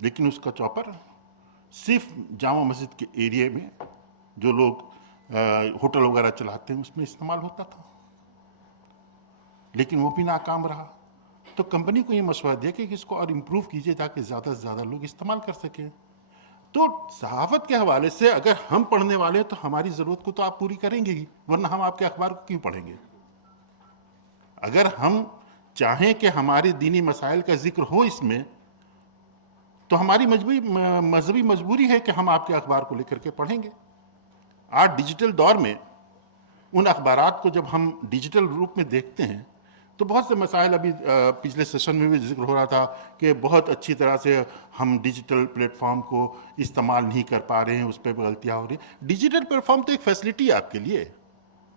लेकिन उसका चॉपर सिर्फ जामा मस्जिद के एरिया में जो लोग होटल वगैरह चलाते हैं उसमें इस्तेमाल होता था, लेकिन वो भी नाकाम रहा। तो कंपनी को ये मशवरा दिया कि इसको और इम्प्रूव कीजिए ताकि ज़्यादा से ज़्यादा लोग इस्तेमाल कर सकें। तो सहाफ़त के हवाले से अगर हम पढ़ने वाले हैं तो हमारी ज़रूरत को तो आप पूरी करेंगे ही, वरना हम आपके अखबार को क्यों पढ़ेंगे? अगर हम चाहें कि हमारे दीनी मसाइल का जिक्र हो इसमें, तो हमारी मजहबी मजबूरी है कि हम आपके अखबार को लेकर के पढ़ेंगे। आज डिजिटल दौर में उन अखबारात को जब हम डिजिटल रूप में देखते हैं तो बहुत से मसाइल, अभी पिछले सेशन में भी जिक्र हो रहा था कि बहुत अच्छी तरह से हम डिजिटल प्लेटफॉर्म को इस्तेमाल नहीं कर पा रहे हैं, उस पर गलतियाँ हो रही हैं। डिजिटल प्लेटफॉर्म तो एक फैसिलिटी है आपके लिए,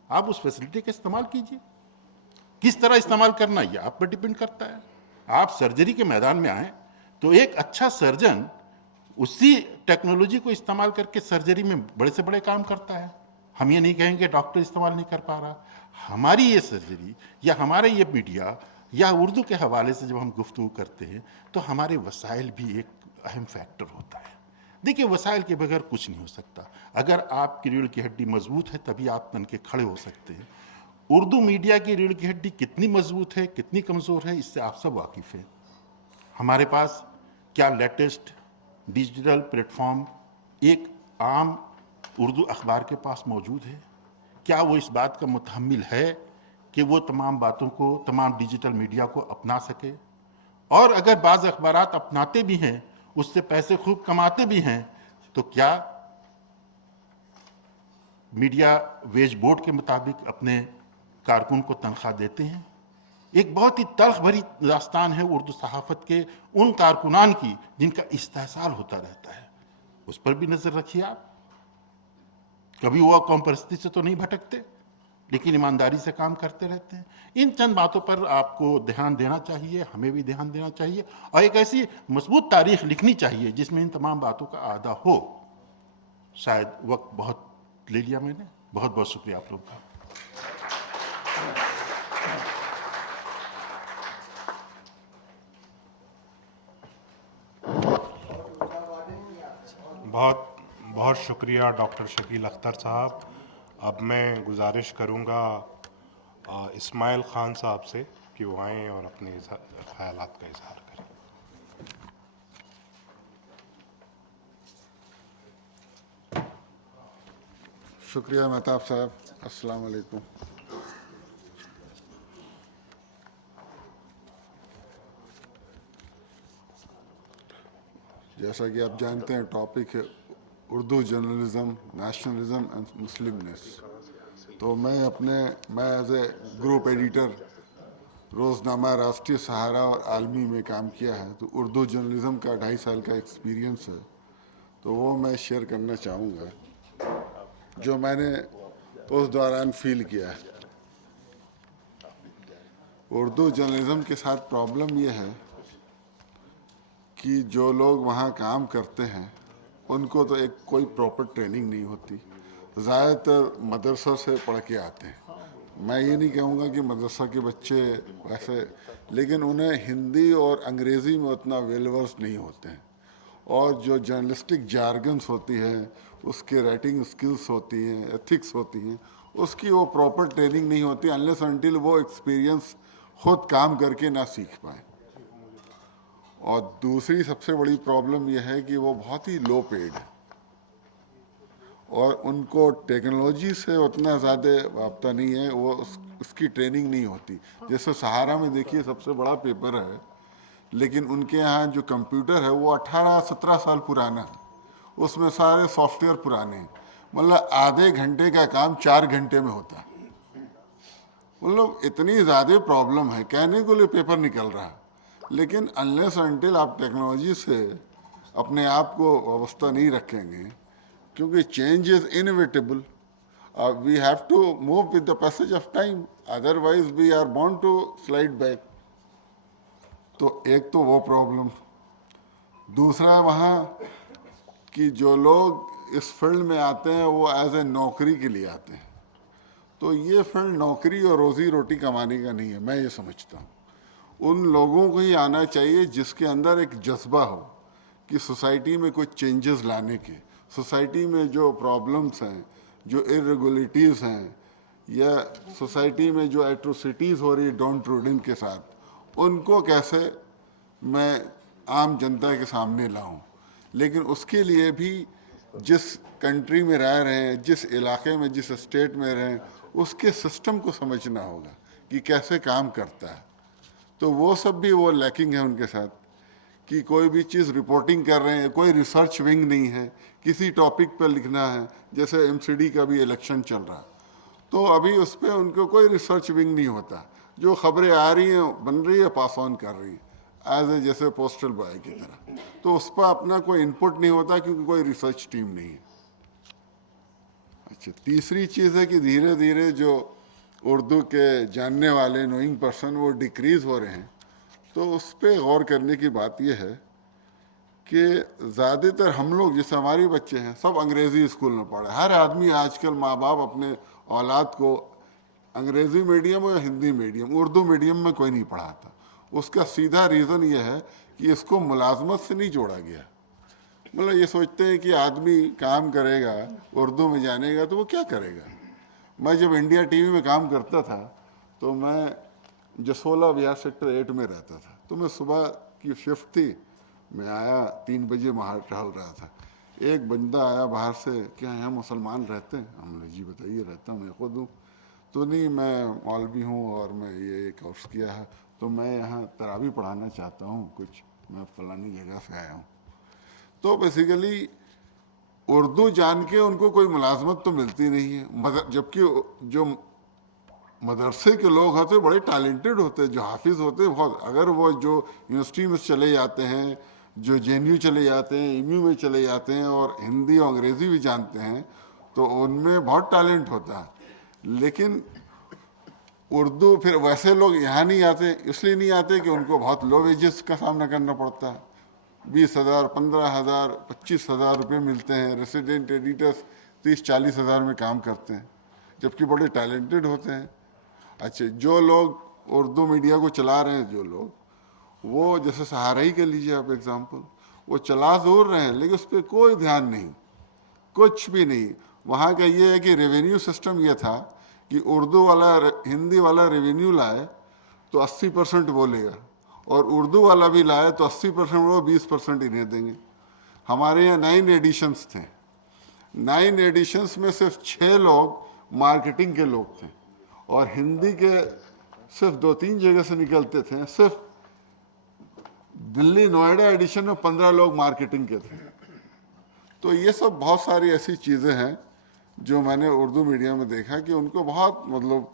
आप उस फैसिलिटी का इस्तेमाल कीजिए। किस तरह इस्तेमाल करना ये आप पर डिपेंड करता है। आप सर्जरी के मैदान में आएँ तो एक अच्छा सर्जन उसी टेक्नोलॉजी को इस्तेमाल करके सर्जरी में बड़े से बड़े काम करता है। हम ये नहीं कहेंगे डॉक्टर इस्तेमाल नहीं कर पा रहा। हमारी ये सर्जरी या हमारे ये मीडिया या उर्दू के हवाले से जब हम गुफ्तगू करते हैं तो हमारे वसाइल भी एक अहम फैक्टर होता है। देखिए, वसाइल के बगैर कुछ नहीं हो सकता। अगर आपकी रीढ़ की हड्डी मजबूत है तभी आप तन के खड़े हो सकते हैं। उर्दू मीडिया की रीढ़ की हड्डी कितनी मजबूत है, कितनी कमज़ोर है, इससे आप सब वाकिफ़ हैं। हमारे पास क्या लेटेस्ट डिजिटल प्लेटफॉर्म एक आम उर्दू अखबार के पास मौजूद है? क्या वो इस बात का मुतहम्मिल है कि वो तमाम बातों को, तमाम डिजिटल मीडिया को अपना सके? और अगर बाज़ अखबारात अपनाते भी हैं, उससे पैसे खूब कमाते भी हैं, तो क्या मीडिया वेज बोर्ड के मुताबिक अपने कारकुन को तनख्वाह देते हैं? एक बहुत ही तल्ख भरी दास्तान है उर्दू सहाफ़त के उन कारकुनान की जिनका इस्तेहसाल होता रहता है। उस पर भी नज़र रखिए आप। कभी वो कौम परस्ती से तो नहीं भटकते, लेकिन ईमानदारी से काम करते रहते हैं। इन चंद बातों पर आपको ध्यान देना चाहिए, हमें भी ध्यान देना चाहिए, और एक ऐसी मजबूत तारीख लिखनी चाहिए जिसमें इन तमाम बातों का आदा हो। शायद वक्त बहुत ले लिया मैंने। बहुत बहुत शुक्रिया आप लोग का। बहुत शुक्रिया डॉक्टर शकील अख्तर साहब। अब मैं गुजारिश करूंगा इस्माइल ख़ान साहब से कि वो आएँ और अपने ख्यालात का इजहार करें। शुक्रिया मेहताब साहब। अस्सलाम वालेकुम। जैसा कि आप जानते हैं टॉपिक है उर्दू जर्नलिज्म, नेशनलिज्म एंड मुस्लिमनेस। तो मैं एज ए ग्रुप एडिटर रोज़नामा राष्ट्रीय सहारा और आलमी में काम किया है, तो उर्दू जर्नलिज्म का 2.5 साल का एक्सपीरियंस है, तो वो मैं शेयर करना चाहूँगा जो मैंने उस दौरान फील किया है। उर्दू जर्नलिज्म के साथ प्रॉब्लम यह है कि जो लोग वहाँ काम करते हैं उनको तो एक कोई प्रॉपर ट्रेनिंग नहीं होती। ज़्यादातर मदरसा से पढ़ के आते हैं। मैं ये नहीं कहूँगा कि मदरसा के बच्चे वैसे, लेकिन उन्हें हिंदी और अंग्रेज़ी में उतना वेल वर्स नहीं होते हैं, और जो जर्नलिस्टिक जार्गन्स होती हैं, उसके राइटिंग स्किल्स होती हैं, एथिक्स होती हैं, उसकी वो प्रॉपर ट्रेनिंग नहीं होती अनलेस अनटिल वो एक्सपीरियंस खुद काम करके ना सीख पाए। और दूसरी सबसे बड़ी प्रॉब्लम यह है कि वो बहुत ही लो पेड है और उनको टेक्नोलॉजी से उतना ज़्यादा वाबता नहीं है, वो उसकी ट्रेनिंग नहीं होती। जैसे सहारा में देखिए सबसे बड़ा पेपर है, लेकिन उनके यहाँ जो कंप्यूटर है वो 18-17 साल पुराना है, उसमें सारे सॉफ्टवेयर पुराने हैं। मतलब आधे घंटे का काम 4 घंटे में होता है। मतलब इतनी ज़्यादा प्रॉब्लम है, कहने को लिए पेपर निकल रहा है, लेकिन अनलेस अनटिल आप टेक्नोलॉजी से अपने आप को वाबस्ता नहीं रखेंगे, क्योंकि change is inevitable, we have to move with the passage of time, otherwise we are bound to slide back. तो एक तो वो प्रॉब्लम। दूसरा वहाँ कि जो लोग इस फील्ड में आते हैं वो एज ए नौकरी के लिए आते हैं, तो ये फील्ड नौकरी और रोज़ी रोटी कमाने का नहीं है, मैं ये समझता हूँ। उन लोगों को ही आना चाहिए जिसके अंदर एक जज्बा हो कि सोसाइटी में कुछ चेंजेस लाने के, सोसाइटी में जो प्रॉब्लम्स हैं, जो इरेगुलरिटीज़ हैं, या सोसाइटी में जो एट्रोसिटीज़ हो रही है डॉन ट्रूडन के साथ, उनको कैसे मैं आम जनता के सामने लाऊं। लेकिन उसके लिए भी जिस कंट्री में रह रहे हैं, जिस इलाके में, जिस स्टेट में रहें, उसके सिस्टम को समझना होगा कि कैसे काम करता है। तो वो सब भी वो लैकिंग है उनके साथ, कि कोई भी चीज़ रिपोर्टिंग कर रहे हैं, कोई रिसर्च विंग नहीं है, किसी टॉपिक पर लिखना है। जैसे एमसीडी का भी इलेक्शन चल रहा, तो अभी उस पर उनको कोई रिसर्च विंग नहीं होता, जो खबरें आ रही हैं बन रही है, पास ऑन कर रही है एज ए जैसे पोस्टल बॉय की तरह। तो उस पर अपना कोई इनपुट नहीं होता क्योंकि कोई रिसर्च टीम नहीं है। अच्छा, तीसरी चीज़ है कि धीरे धीरे जो उर्दू के जानने वाले नोइंग पर्सन वो डिक्रीज़ हो रहे हैं। तो उस पर गौर करने की बात यह है कि ज़्यादातर हम लोग, जैसे हमारे बच्चे हैं, सब अंग्रेज़ी स्कूल में पढ़े। हर आदमी आजकल, माँ बाप अपने औलाद को अंग्रेज़ी मीडियम या हिंदी मीडियम, उर्दू मीडियम में कोई नहीं पढ़ाता। उसका सीधा रीज़न ये है कि इसको मुलाजमत से नहीं जोड़ा गया। मतलब ये सोचते हैं कि आदमी काम करेगा, उर्दू में जानेगा तो वो क्या करेगा। मैं जब इंडिया टीवी में काम करता था तो मैं जसोला बिहार सेक्टर 8 में रहता था। तो मैं सुबह की शिफ्ट थी, मैं आया 3 बजे बाहर टहल रहा था। एक बंदा आया बाहर से, क्या यहाँ मुसलमान रहते हैं? हमने जी बताइए, रहता हूँ, मैं खुद हूँ। तो नहीं, मैं मौलवी हूँ और मैं ये कोर्स किया है, तो मैं यहाँ तरावी पढ़ाना चाहता हूँ, कुछ मैं फलानी जगह से आया हूँ। तो बेसिकली उर्दू जान के उनको कोई मुलाजमत तो मिलती नहीं है, जबकि जो मदरसे के लोग होते हैं बड़े टैलेंटेड होते हैं, जो हाफिज़ होते हैं बहुत। अगर वो जो यूनिवर्सिटी में चले जाते हैं, जो जेएनयू चले जाते हैं, एमयू में चले जाते हैं और हिंदी और अंग्रेज़ी भी जानते हैं, तो उनमें बहुत टैलेंट होता है। लेकिन उर्दू, फिर वैसे लोग यहाँ नहीं आते, इसलिए नहीं आते कि उनको बहुत लो वेजेस का सामना करना पड़ता है। 20,000, 15,000, 25,000 रुपये मिलते हैं। रेसिडेंट एडिटर्स 30-40 हज़ार में काम करते हैं, जबकि बड़े टैलेंटेड होते हैं। अच्छा, जो लोग उर्दू मीडिया को चला रहे हैं, जो लोग, वो जैसे सहारा ही के लीजिए आप एग्जांपल, वो चला ज़रूर रहे हैं लेकिन उस पर कोई ध्यान नहीं। कुछ भी नहीं। वहाँ का ये है कि रेवेन्यू सिस्टम ये था कि उर्दू वाला हिंदी वाला रेवेन्यू लाए तो 80% वो लेगा, और उर्दू वाला भी लाए तो 80% वो 20% इन्हें देंगे। हमारे यहाँ 9 एडिशंस थे, 9 एडिशंस में सिर्फ 6 लोग मार्केटिंग के लोग थे, और हिंदी के सिर्फ 2-3 जगह से निकलते थे। सिर्फ दिल्ली नोएडा एडिशन में 15 लोग मार्केटिंग के थे। तो ये सब बहुत सारी ऐसी चीज़ें हैं जो मैंने उर्दू मीडिया में देखा कि उनको बहुत, मतलब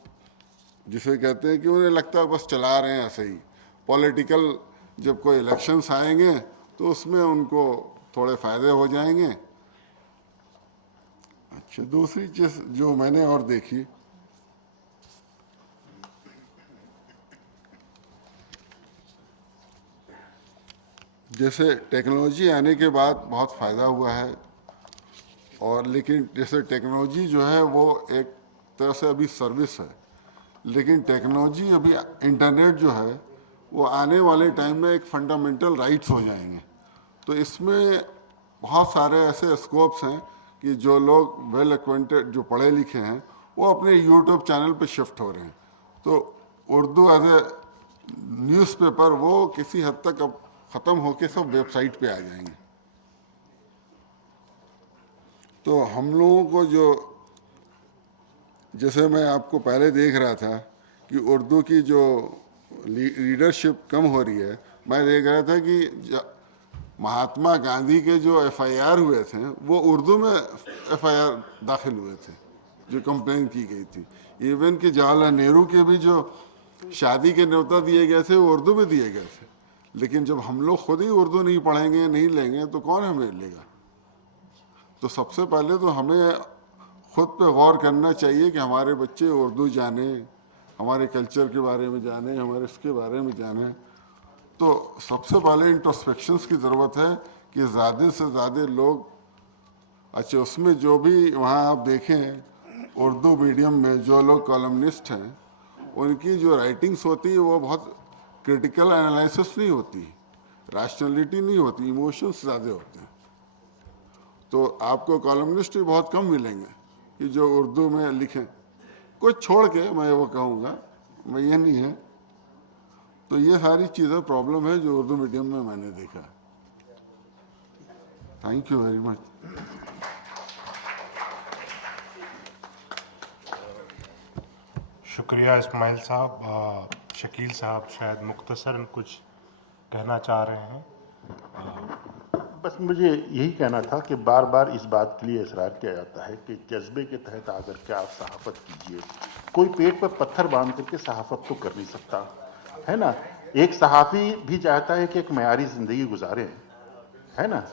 जिसे कहते हैं कि उन्हें लगता है बस चला रहे हैं ऐसे ही। पॉलिटिकल जब कोई इलेक्शंस आएंगे तो उसमें उनको थोड़े फ़ायदे हो जाएंगे। अच्छा, दूसरी चीज़ जो मैंने और देखी, जैसे टेक्नोलॉजी आने के बाद बहुत फ़ायदा हुआ है, और लेकिन जैसे टेक्नोलॉजी जो है वो एक तरह से अभी सर्विस है, लेकिन टेक्नोलॉजी अभी इंटरनेट जो है वो आने वाले टाइम में एक फंडामेंटल राइट्स हो जाएंगे। तो इसमें बहुत सारे ऐसे स्कोप्स हैं कि जो लोग वेल एक्वेंटेड, जो पढ़े लिखे हैं, वो अपने यूट्यूब चैनल पे शिफ्ट हो रहे हैं। तो उर्दू एज ए न्यूज़पेपर वो किसी हद तक अब ख़त्म होके सब वेबसाइट पे आ जाएंगे। तो हम लोगों को जो, जैसे मैं आपको पहले देख रहा था कि उर्दू की जो रीडरशिप कम हो रही है, मैं देख रहा था कि महात्मा गांधी के जो एफआईआर हुए थे वो उर्दू में एफआईआर दाखिल हुए थे, जो कंप्लेन की गई थी। इवन कि जवाहरलाल नेहरू के भी जो शादी के न्योता दिए गए थे वो उर्दू में दिए गए थे। लेकिन जब हम लोग खुद ही उर्दू नहीं पढ़ेंगे, नहीं लेंगे, तो कौन हमें लेगा? तो सबसे पहले तो हमें खुद पे गौर करना चाहिए कि हमारे बच्चे उर्दू जाने, हमारे कल्चर के बारे में जाने, हमारे इसके बारे में जाने। तो सबसे पहले इंट्रोस्पेक्शंस की ज़रूरत है कि ज़्यादा से ज़्यादा लोग, अच्छा उसमें जो भी वहाँ आप देखें उर्दू मीडियम में जो लोग कॉलमनिस्ट हैं, उनकी जो राइटिंग्स होती है वो बहुत क्रिटिकल एनालिसिस नहीं होती, रैशनैलिटी नहीं होती, इमोशंस ज़्यादा होते हैं। तो आपको कॉलमनिस्ट भी बहुत कम मिलेंगे कि जो उर्दू में लिखें, कुछ छोड़ के, मैं वो कहूँगा, मैं ये नहीं है। तो ये सारी चीज़ें प्रॉब्लम है जो उर्दू मीडियम में मैंने देखा। Thank you very much. शुक्रिया इस्माइल साहब। शकील साहब शायद मुख्तसरन कुछ कहना चाह रहे हैं। बस मुझे यही कहना था कि बार बार इस बात के लिए इसरार किया जाता है कि जज्बे के तहत आकर के आप सहाफ़त कीजिए। कोई पेट पर पत्थर बांध करके सहाफ़त तो कर नहीं सकता, है ना। एक सहाफ़ी भी चाहता है कि एक मयारी ज़िंदगी गुजारें, है ना।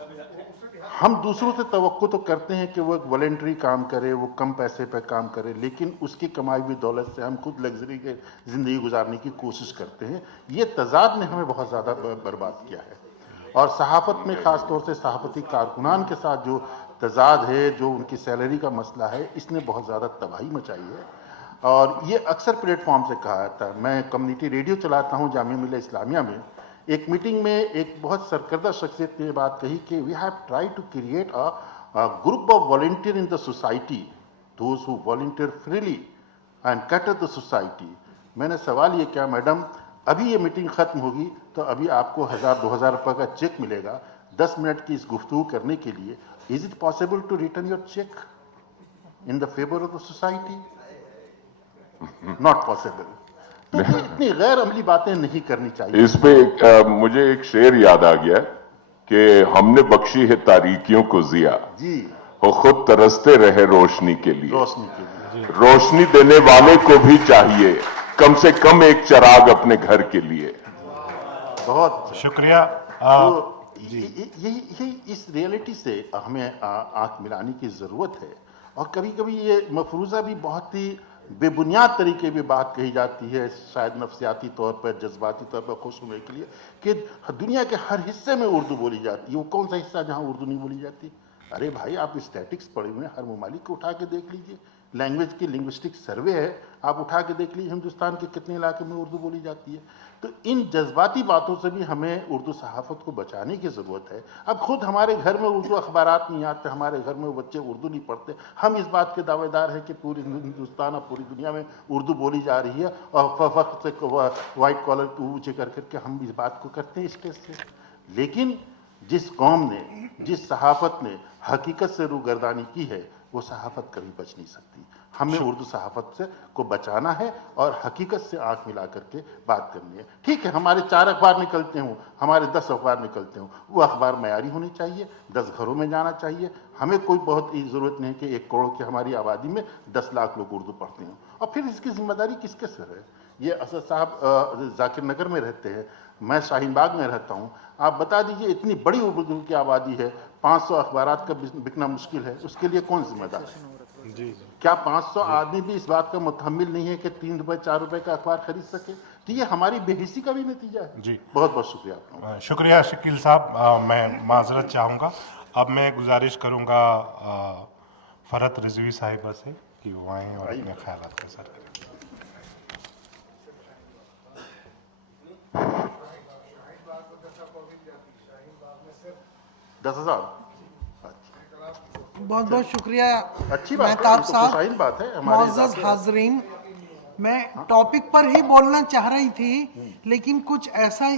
हम दूसरों से तवक्को तो करते हैं कि वो एक वॉलेंट्री काम करे, वो कम पैसे पर काम करे, लेकिन उसकी कमाई हुई दौलत से हम खुद लग्जरी के ज़िंदगी गुजारने की कोशिश करते हैं। ये तज़ाद ने हमें बहुत ज़्यादा बर्बाद किया है। और सहाफ़त में ख़ास तौर से सहाफ़ती कारकुनान के साथ जो तज़ाद है, जो उनकी सैलरी का मसला है, इसने बहुत ज़्यादा तबाही मचाई है। और ये अक्सर प्लेटफॉर्म से कहा जाता है। मैं कम्युनिटी रेडियो चलाता हूँ जामिया मिल्लिया इस्लामिया में। एक मीटिंग में एक बहुत सरकर्दा शख्सियत ने बात कही कि we have try to create a group of volunteer in the society, those who volunteer freely and cater the society. मैंने सवाल ये किया, मैडम अभी ये मीटिंग ख़त्म होगी तो अभी आपको 1000-2000 रुपये का चेक मिलेगा 10 मिनट की इस गुफ्तगू करने के लिए। Is it possible to return your cheque in the favour of the society? Not possible. तो ये इतनी गैर अमली बातें नहीं करनी चाहिए। इस पे मुझे एक शेर याद आ गया कि हमने बख्शी है तारीकियों को जिया, जी, वो खुद तरसते रहे रोशनी के लिए। रोशनी के लिए रोशनी देने वाले को भी चाहिए कम से कम एक चिराग अपने घर के लिए। बहुत शुक्रिया। तो यही इस रियलिटी से हमें आंख मिलाने की ज़रूरत है। और कभी कभी ये मफरूज़ा भी बहुत ही बेबुनियाद तरीके में बात कही जाती है, शायद नफ्सियाती तौर पर, जज्बाती तौर पर खुश होने के लिए, कि दुनिया के हर हिस्से में उर्दू बोली जाती है। वो कौन सा हिस्सा जहाँ उर्दू नहीं बोली जाती? अरे भाई, आप स्टैटिक्स पढ़े हुए हैं, हर ममालिक को उठा के देख लीजिए, लैंग्वेज की लिंग्विस्टिक सर्वे है, आप उठा के देख लीजिए हिंदुस्तान के कितने इलाके में उर्दू बोली जाती है। तो इन जज्बाती बातों से भी हमें उर्दू सहाफ़त को बचाने की ज़रूरत है। अब खुद हमारे घर में उर्दू अखबारात नहीं आते, हमारे घर में बच्चे उर्दू नहीं पढ़ते, हम इस बात के दावेदार हैं कि पूरी हिंदुस्तान और पूरी दुनिया में उर्दू बोली जा रही है, और वक्त से वाइट कॉलर को ऊँचे करके हम इस बात को करते हैं स्टेज से। लेकिन जिस कौम ने, जिस सहाफ़त ने हकीकत से रूगर्दानी की है, वो सहाफ़त कभी बच नहीं सकती। हमें उर्दू सहाफ़त से को बचाना है और हकीकत से आंख मिला करके बात करनी है। ठीक है, हमारे 4 अखबार निकलते हों, हमारे 10 अखबार निकलते हों, वो अखबार मयारी होने चाहिए, 10 घरों में जाना चाहिए। हमें कोई बहुत ज़रूरत नहीं कि 1 करोड़ की हमारी आबादी में 10 लाख लोग उर्दू पढ़ते हों। और फिर इसकी जिम्मेदारी किसके सिर है? ये असद साहब जाकिर नगर में रहते हैं, मैं शाहीन बाग में रहता हूँ। आप बता दीजिए, इतनी बड़ी उर्दू की आबादी है, 500 अखबारात का बिकना मुश्किल है, उसके लिए कौन जिम्मेदार है? जी, क्या 500 आदमी भी इस बात का मुतहम्मिल नहीं है कि 3 रुपए 4 रुपए का अखबार खरीद सके? तो ये हमारी बेहिसी का भी नतीजा है। जी, बहुत बहुत शुक्रिया आपका। शुक्रिया शकील साहब। मैं माजरत चाहूँगा। अब मैं गुजारिश करूँगा फ़रहत रिजवी साहिबा से कि वो आएँ और अपने ख्यालात का इज़हार करें। 10,000। बहुत बहुत शुक्रिया अच्छी बात है, मेहताब ये तो साहब। खुशाइन बात है हमारे हिसाब मुअज़्ज़ज़ से। हाज़रीन, मैं टॉपिक पर ही बोलना चाह रही थी, लेकिन कुछ ऐसा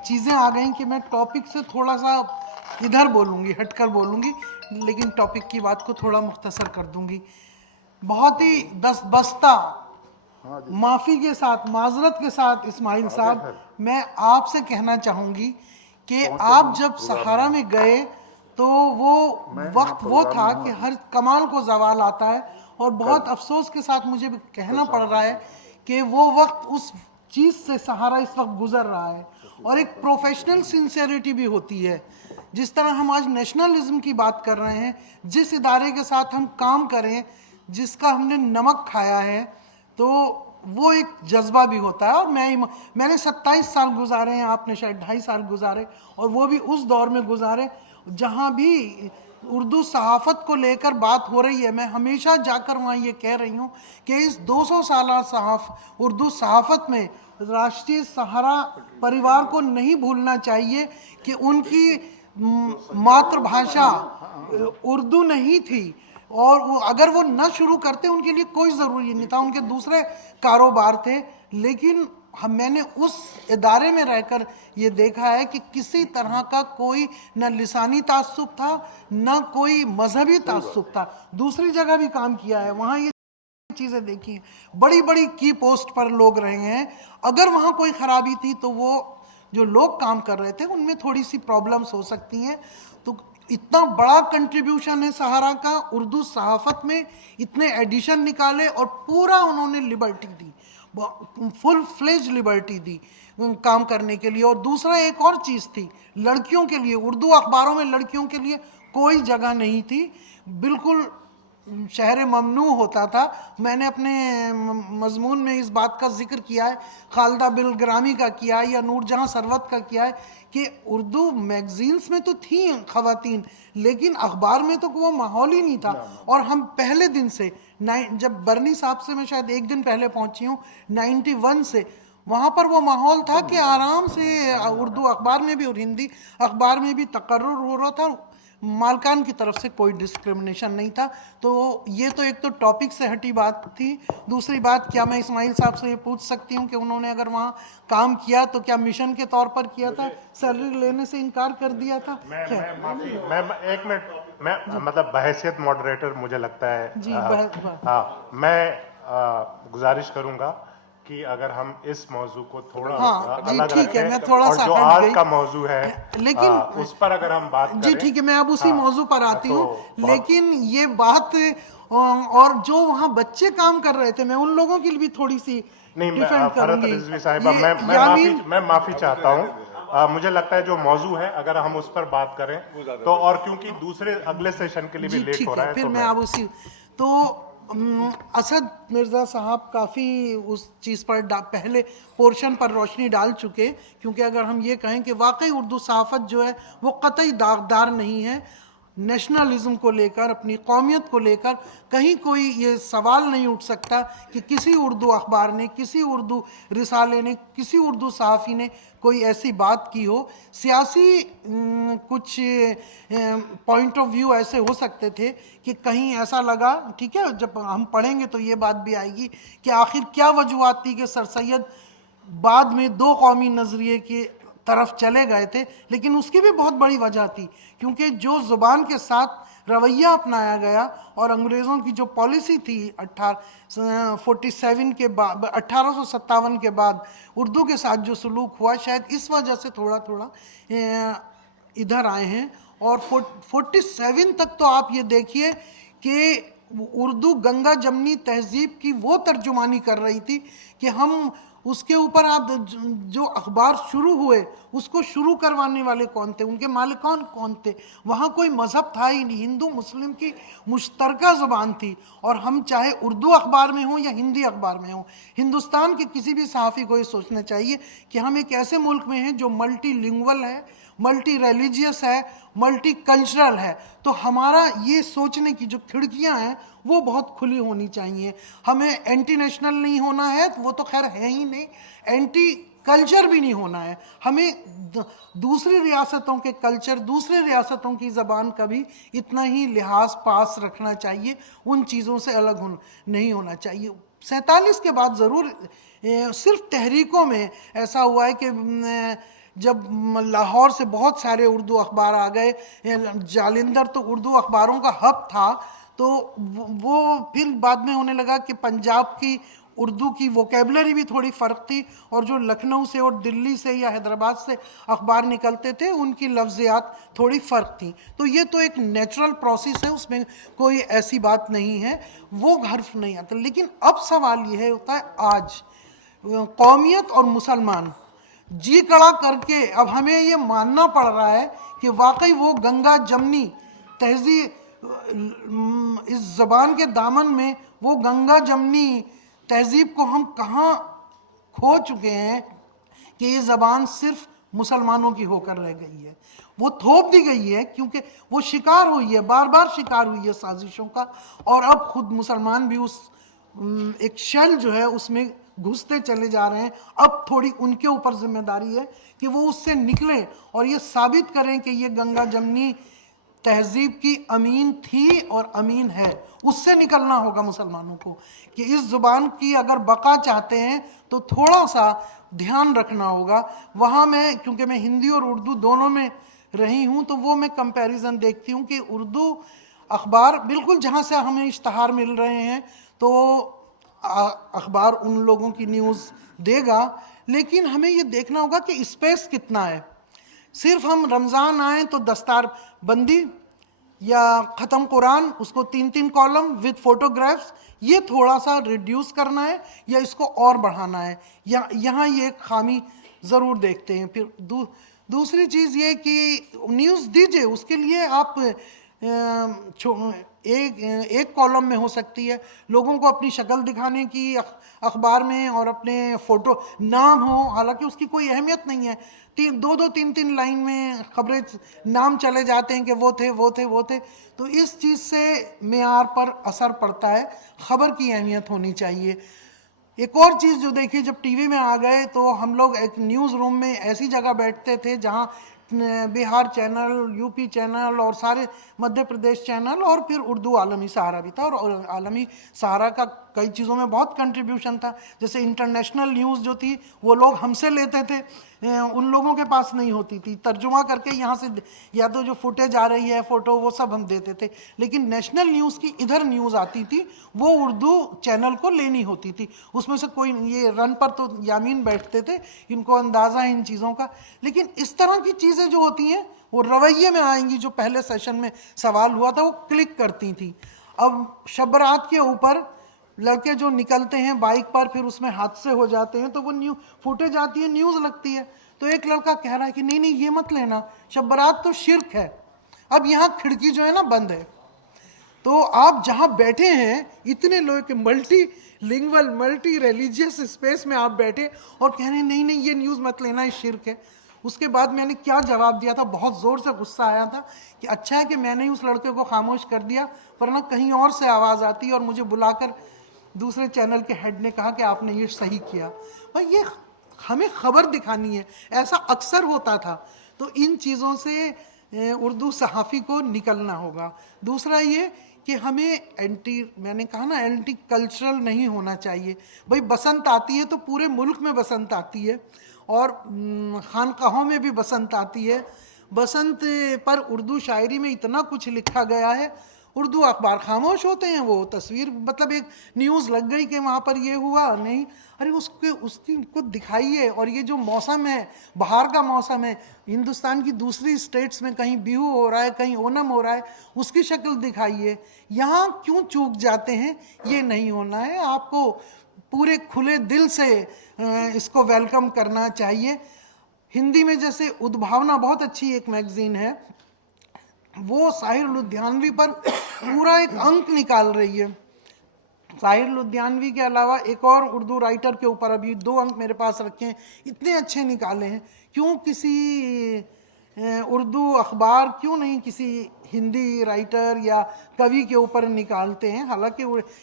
चीज़ें आ गई कि मैं टॉपिक से थोड़ा सा इधर बोलूँगी, हटकर बोलूँगी, लेकिन टॉपिक की बात को थोड़ा मुख्तसर कर दूँगी। बहुत ही दस्तबस्ता माफ़ी के साथ, माजरत के साथ इस्माइल साहब, मैं आपसे कहना चाहूँगी कि आप जब सहारा में गए तो वो वक्त वो था कि हर कमाल को जवाल आता है, और बहुत अफसोस के साथ मुझे भी कहना पड़ रहा है कि वो वक्त, उस चीज़ से सहारा इस वक्त गुजर रहा है। और एक प्रोफेशनल सिंसेरिटी भी होती है। जिस तरह हम आज नेशनलिज्म की बात कर रहे हैं, जिस इदारे के साथ हम काम करें, जिसका हमने नमक खाया है, तो वो एक जज्बा भी होता है। और मैंने 27 साल गुजारे हैं, आपने शायद 2.5 साल गुजारे, और वो भी उस दौर में गुजारे जहाँ भी उर्दू सहाफ़त को लेकर बात हो रही है। मैं हमेशा जाकर वहाँ ये कह रही हूँ कि इस 200 साल उर्दू सहाफ़त में राष्ट्रीय सहारा परिवार को नहीं भूलना चाहिए कि उनकी मातृभाषा उर्दू नहीं थी, और वो अगर वो न शुरू करते, उनके लिए कोई ज़रूरी नहीं था, उनके दूसरे कारोबार थे। लेकिन मैंने उस इदारे में रहकर ये देखा है कि किसी तरह का कोई न लिसानी तासुब था, न कोई मजहबी तासुब था। दूसरी जगह भी काम किया है, वहाँ ये चीज़ें देखी हैं, बड़ी बड़ी की पोस्ट पर लोग रहे हैं। अगर वहाँ कोई ख़राबी थी तो वो जो लोग काम कर रहे थे उनमें थोड़ी सी प्रॉब्लम्स हो सकती हैं। तो इतना बड़ा कंट्रीब्यूशन है सहारा का उर्दू सहाफ़त में, इतने एडिशन निकाले और पूरा उन्होंने लिबर्टी दी, फुल फ्लेज लिबर्टी दी काम करने के लिए। और दूसरा एक और चीज़ थी, लड़कियों के लिए उर्दू अखबारों में लड़कियों के लिए कोई जगह नहीं थी, बिल्कुल शहर ममनू होता था। मैंने अपने मजमून में इस बात का जिक्र किया है, खालिदा बिलग्रामी का किया है या नूरजहां सरवत का किया है, कि उर्दू मैगजीन्स में तो थी ख़वातीन, लेकिन अखबार में तो वो माहौल ही नहीं था। और हम पहले दिन से, जब बरनी साहब से मैं शायद 1 दिन पहले पहुंची हूँ, 91 से वहाँ पर वो माहौल था कि आराम से उर्दू अखबार में भी और हिंदी अखबार में भी तकर्रुर हो रहा था, मालकान की तरफ से कोई डिस्क्रिमिनेशन नहीं था। तो ये तो एक तो टॉपिक से हटी बात थी। दूसरी बात, क्या मैं इस्माइल साहब से ये पूछ सकती हूँ कि उन्होंने अगर वहाँ काम किया तो क्या मिशन के तौर पर किया था, सैलरी लेने से इनकार कर दिया था? मैं 1 मिनट, मैं मतलब बहैसियत मॉडरेटर मुझे लगता है जी, हाँ, मैं गुजारिश करूंगा कि अगर हम इस मौजू को थोड़ा अलग ठीक है, रखें, मैं थोड़ा और सा जो हट आज गई, का मौजू है लेकिन उस पर अगर हम बात करें, जी ठीक है, मैं अब उसी मौजू पर आती हूँ। तो लेकिन ये बात, और जो वहाँ बच्चे काम कर रहे थे, मैं उन लोगों के लिए भी थोड़ी सी नहीं, डिफेंड फरहत करूंगी। रिजवी साहिबा, मैं माफी चाहता हूँ। मुझे लगता है जो मौजू है अगर हम उस पर बात करें तो, और क्योंकि दूसरे अगले सेशन के लिए भी लेट हो रहा है, फिर तो मैं अब उसी तो असद मिर्ज़ा साहब काफ़ी उस चीज़ पर पहले पोर्शन पर रोशनी डाल चुके, क्योंकि अगर हम ये कहें कि वाकई उर्दू सहाफ़त जो है वो कतई दागदार नहीं है, नेशनलिज्म को लेकर, अपनी कौमियत को लेकर कहीं कोई ये सवाल नहीं उठ सकता कि किसी उर्दू अखबार ने, किसी उर्दू रिसाले ने, किसी उर्दू सहाफ़ी ने कोई ऐसी बात की हो। सियासी कुछ पॉइंट ऑफ व्यू ऐसे हो सकते थे कि कहीं ऐसा लगा, ठीक है, जब हम पढ़ेंगे तो ये बात भी आएगी कि आखिर क्या वजूहत थी कि सर सैयद बाद में दो कौमी नज़रिए की तरफ चले गए थे। लेकिन उसकी भी बहुत बड़ी वजह थी, क्योंकि जो ज़ुबान के साथ रवैया अपनाया गया और अंग्रेज़ों की जो पॉलिसी थी 1847 के बाद, 1857 के बाद उर्दू के साथ जो सलूक हुआ, शायद इस वजह से थोड़ा थोड़ा इधर आए हैं। और 47 तक तो आप ये देखिए कि उर्दू गंगा जमनी तहजीब की वो तर्जुमानी कर रही थी कि हम उसके ऊपर, आप जो अखबार शुरू हुए उसको शुरू करवाने वाले कौन थे, उनके मालिकान कौन थे, वहाँ कोई मज़हब था ही नहीं, हिंदू मुस्लिम की मुश्तरका ज़ुबान थी। और हम चाहे उर्दू अखबार में हों या हिंदी अखबार में हों, हिंदुस्तान के किसी भी सहाफ़ी को ये सोचना चाहिए कि हम एक ऐसे मुल्क में हैं जो मल्टीलिंगुअल है, मल्टी रिलीजियस है, मल्टी कल्चरल है। तो हमारा ये सोचने की जो खिड़कियां हैं वो बहुत खुली होनी चाहिए। हमें एंटी नेशनल नहीं होना है, वो तो खैर है ही नहीं, एंटी कल्चर भी नहीं होना है। हमें दूसरी रियासतों के कल्चर, दूसरी रियासतों की ज़बान का भी इतना ही लिहाज पास रखना चाहिए, उन चीज़ों से अलग नहीं होना चाहिए। 47 के बाद ज़रूर सिर्फ तहरीकों में ऐसा हुआ है कि जब लाहौर से बहुत सारे उर्दू अखबार आ गए, जालिंधर तो उर्दू अखबारों का हब था, तो वो फिर बाद में होने लगा कि पंजाब की उर्दू की वोकेबलरी भी थोड़ी फ़र्क थी, और जो लखनऊ से और दिल्ली से या हैदराबाद से अखबार निकलते थे उनकी लफ्ज़ियात थोड़ी फ़र्क थी। तो ये तो एक नेचुरल प्रोसेस है, उसमें कोई ऐसी बात नहीं है, वो हर्फ नहीं आता। लेकिन अब सवाल ये होता है, आज कौमियत और मुसलमान जी कड़ा करके अब हमें ये मानना पड़ रहा है कि वाकई वो गंगा जमनी तहजीब, इस ज़बान के दामन में वो गंगा जमनी तहजीब को हम कहाँ खो चुके हैं कि ये ज़बान सिर्फ मुसलमानों की होकर रह गई है। वो थोप दी गई है क्योंकि वो शिकार हुई है, बार बार शिकार हुई है साजिशों का, और अब खुद मुसलमान भी उस एक शेल जो है उसमें घुसते चले जा रहे हैं। अब थोड़ी उनके ऊपर जिम्मेदारी है कि वो उससे निकलें और ये साबित करें कि ये गंगा जमनी तहजीब की अमीन थी और अमीन है। उससे निकलना होगा मुसलमानों को कि इस ज़ुबान की अगर बका चाहते हैं तो थोड़ा सा ध्यान रखना होगा। वहाँ मैं, क्योंकि मैं हिंदी और उर्दू दोनों में रही हूँ, तो वो मैं कंपैरिजन देखती हूँ कि उर्दू अखबार बिल्कुल जहाँ से हमें इश्तहार मिल रहे हैं तो अखबार उन लोगों की न्यूज़ देगा, लेकिन हमें ये देखना होगा कि स्पेस कितना है। सिर्फ हम रमज़ान आए तो दस्तार बंदी या ख़त्म कुरान, उसको 3-3 कॉलम विद फोटोग्राफ्स, ये थोड़ा सा रिड्यूस करना है या इसको और बढ़ाना है, या यहाँ ये खामी ज़रूर देखते हैं। फिर दूसरी चीज़ ये कि न्यूज़ दीजिए, उसके लिए आप एक कॉलम में हो सकती है, लोगों को अपनी शक्ल दिखाने की अखबार में और अपने फ़ोटो नाम हो, हालांकि उसकी कोई अहमियत नहीं है, 2-3 लाइन में खबरें नाम चले जाते हैं कि वो थे वो थे वो थे। तो इस चीज़ से मेयार पर असर पड़ता है, ख़बर की अहमियत होनी चाहिए। एक और चीज़ जो देखिए, जब टीवी में आ गए तो हम लोग एक न्यूज़ रूम में ऐसी जगह बैठते थे जहाँ बिहार चैनल, यूपी चैनल और सारे मध्य प्रदेश चैनल, और फिर उर्दू आलमी सहारा भी था, और आलमी सहारा का कई चीज़ों में बहुत कंट्रीब्यूशन था। जैसे इंटरनेशनल न्यूज़ जो थी वो लोग हमसे लेते थे, उन लोगों के पास नहीं होती थी, तर्जुमा करके यहाँ से या तो जो फुटेज आ रही है फ़ोटो वो सब हम देते थे। लेकिन नेशनल न्यूज़ की इधर न्यूज़ आती थी, वो उर्दू चैनल को लेनी होती थी। उसमें से कोई, ये रन पर तो यामीन बैठते थे, इनको अंदाज़ा है इन चीज़ों का। लेकिन इस तरह की चीज़ें जो होती हैं वो रवैये में आएंगी, जो पहले सेशन में सवाल हुआ था वो क्लिक करती थी। अब शब बरात के ऊपर लड़के जो निकलते हैं बाइक पर, फिर उसमें हादसे हो जाते हैं, तो वो फुटेज आती है, न्यूज़ लगती है, तो एक लड़का कह रहा है कि नहीं नहीं ये मत लेना, शब बरात तो शिर्क है। अब यहाँ खिड़की जो है ना बंद है, तो आप जहाँ बैठे हैं इतने लोग के multi lingual, multi religious space में आप बैठे और कह रहे हैं नहीं नहीं ये न्यूज़ मत लेना, ये शिर्क है। उसके बाद मैंने क्या जवाब दिया था, बहुत ज़ोर से गुस्सा आया था कि अच्छा है कि मैंने ही उस लड़के को खामोश कर दिया, वरना कहीं और से आवाज़ आती और मुझे बुलाकर दूसरे चैनल के हेड ने कहा कि आपने ये सही किया। भाई ये हमें खबर दिखानी है, ऐसा अक्सर होता था। तो इन चीज़ों से उर्दू सहाफ़ी को निकलना होगा। दूसरा ये कि हमें मैंने कहा ना, एंटी कल्चरल नहीं होना चाहिए। भाई बसंत आती है तो पूरे मुल्क में बसंत आती है और खानकाहों में भी बसंत आती है। बसंत पर उर्दू शायरी में इतना कुछ लिखा गया है, उर्दू अखबार खामोश होते हैं। वो तस्वीर मतलब एक न्यूज़ लग गई कि वहाँ पर ये हुआ, नहीं, अरे उसकी को दिखाइए। और ये जो मौसम है, बाहर का मौसम है, हिंदुस्तान की दूसरी स्टेट्स में कहीं बिहू हो रहा है, कहीं ओनम हो रहा है, उसकी शक्ल दिखाइए। यहाँ क्यों चूक जाते हैं, ये नहीं होना है। आपको पूरे खुले दिल से इसको वेलकम करना चाहिए। हिंदी में जैसे उद्भावना बहुत अच्छी एक मैगजीन है, वो साहिर लुधियानवी पर पूरा एक अंक निकाल रही है। साहिर लुधियानवी के अलावा एक और उर्दू राइटर के ऊपर अभी 2 अंक मेरे पास रखे हैं, इतने अच्छे निकाले हैं। क्यों किसी उर्दू अखबार क्यों नहीं किसी हिंदी राइटर या कवि के ऊपर निकालते हैं। हालांकि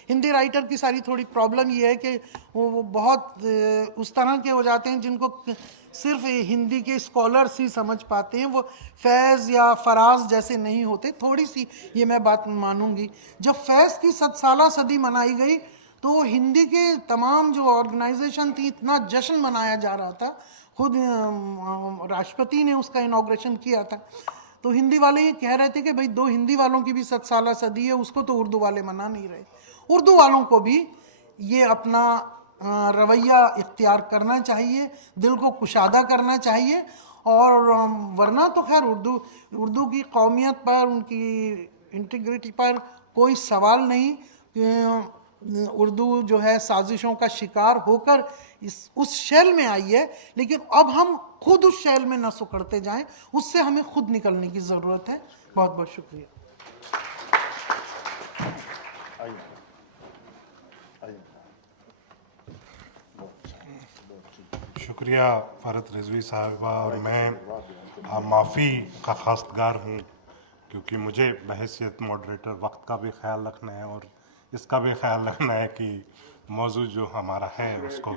हिंदी राइटर की सारी थोड़ी प्रॉब्लम ये है कि वो बहुत उस तरह के हो जाते हैं जिनको सिर्फ हिंदी के स्कॉलर्स ही समझ पाते हैं, वो फैज़ या फराज जैसे नहीं होते। थोड़ी सी ये मैं बात मानूंगी। जब फैज़ की 100 साला सदी मनाई गई तो हिंदी के तमाम जो ऑर्गेनाइजेशन थी, इतना जश्न मनाया जा रहा था, खुद राष्ट्रपति ने उसका इनॉग्रेशन किया था। तो हिंदी वाले ये कह रहे थे कि भाई 2 हिंदी वालों की भी 100 साला सदी है, उसको तो उर्दू वाले मना नहीं रहे। उर्दू वालों को भी ये अपना रवैया इख्तियार करना चाहिए, दिल को कुशादा करना चाहिए। और वरना तो खैर उर्दू की कौमियत पर, उनकी इंटीग्रिटी पर कोई सवाल नहीं। उर्दू जो है साजिशों का शिकार होकर उस शैल में आई है, लेकिन अब हम खुद उस शैल में न सुकड़ते जाएं, उससे हमें खुद निकलने की ज़रूरत है। बहुत बहुत शुक्रिया। शुक्रिया फ़रत रिजवी साहिबा। और मैं माफ़ी का खास्तगार हूँ क्योंकि मुझे बहैसियत मॉडरेटर वक्त का भी ख्याल रखना है और इसका भी ख्याल रखना है कि मौजूद जो हमारा है उसको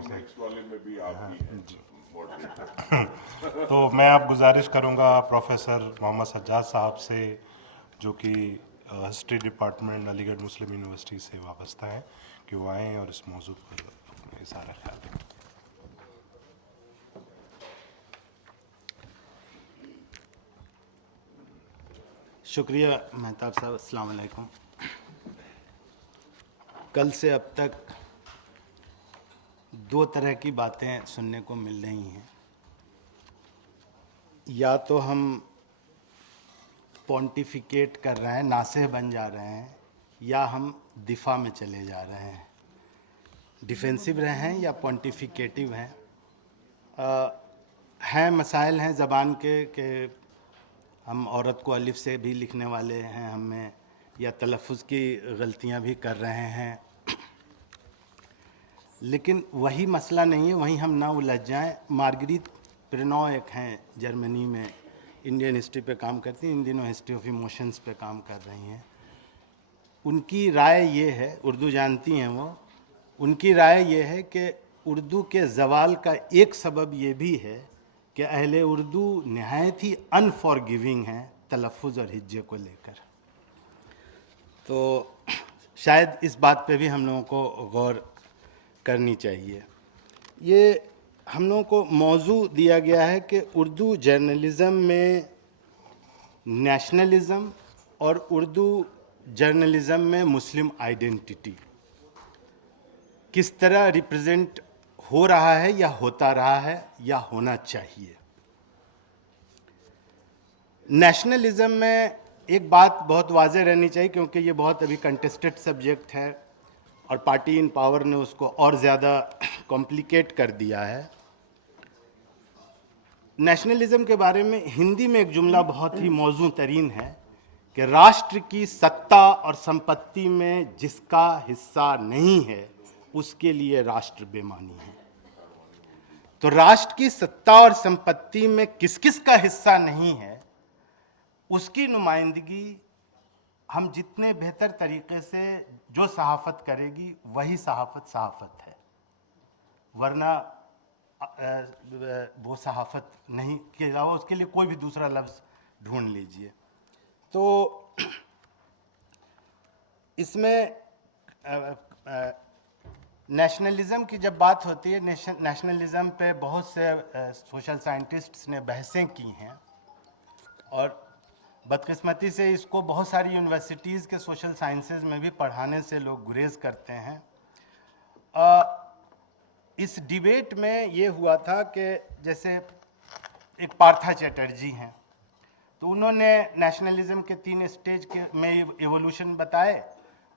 तो मैं अब गुजारिश करूँगा प्रोफेसर मोहम्मद सज्जाद साहब से, जो कि हिस्ट्री डिपार्टमेंट अलीगढ़ मुस्लिम यूनिवर्सिटी से वाबस्ता है, कि वो आएँ और इस मौजू पर अपना सारा ख्याल दें। शुक्रिया मेहताब साहब। अस्सलाम वालेकुम। कल से अब तक 2 तरह की बातें सुनने को मिल रही हैं। या तो हम पॉन्टिफिकेट कर रहे हैं, नासेह बन जा रहे हैं, या हम दिफा में चले जा रहे हैं, डिफेंसिव रहे हैं या पॉन्टिफिकेटिव हैं। हैं मसाइल हैं ज़बान के हम औरत को अलिफ से भी लिखने वाले हैं हमें, या तलफ़ुज़ की गलतियां भी कर रहे हैं, लेकिन वही मसला नहीं है, वहीं हम ना उलझ जाएं। मार्गरीत प्रेनौ एक हैं जर्मनी में, इंडियन हिस्ट्री पे काम करती हैं, इन दिनों हिस्ट्री ऑफ इमोशंस पे काम कर रही हैं। उनकी राय ये है, उर्दू जानती हैं वो, उनकी राय ये है कि उर्दू के ज़वाल का एक सबब ये भी है कि अहले उर्दू नहायत ही अनफॉरगिविंग हैं तलफ़ुज़ और हिज्जे को लेकर। तो शायद इस बात पे भी हम लोगों को गौर करनी चाहिए। ये हम लोगों को मौजू दिया गया है कि उर्दू जर्नलिज़म में नेशनलिज़म और उर्दू जर्नलिज़म में मुस्लिम आइडेंटिटी किस तरह रिप्रेजेंट हो रहा है या होता रहा है या होना चाहिए। नेशनलिज्म में एक बात बहुत वाज़ेह रहनी चाहिए, क्योंकि ये बहुत अभी कंटेस्टेड सब्जेक्ट है और पार्टी इन पावर ने उसको और ज़्यादा कॉम्प्लिकेट कर दिया है। नेशनलिज्म के बारे में हिंदी में एक जुमला बहुत ही मौजू तरीन है कि राष्ट्र की सत्ता और संपत्ति में जिसका हिस्सा नहीं है उसके लिए राष्ट्र बेमानी है। तो तो राष्ट्र की सत्ता और संपत्ति में किस किस का हिस्सा नहीं है, उसकी नुमाइंदगी हम जितने बेहतर तरीके से जो सहाफत करेगी वही सहाफत है, वरना वो सहाफत नहीं के अलावा उसके लिए कोई भी दूसरा लफ्ज़ ढूंढ लीजिए। तो इसमें नेशनलिज्म की जब बात होती है, नेशनलिज्म पे बहुत से सोशल साइंटिस्ट्स ने बहसें की हैं और बदकिस्मती से इसको बहुत सारी यूनिवर्सिटीज़ के सोशल साइंसेज में भी पढ़ाने से लोग गुरेज करते हैं। इस डिबेट में ये हुआ था कि जैसे एक पार्था चैटर्जी हैं, तो उन्होंने नेशनलिज्म के 3 स्टेज के में एवोल्यूशन बताए।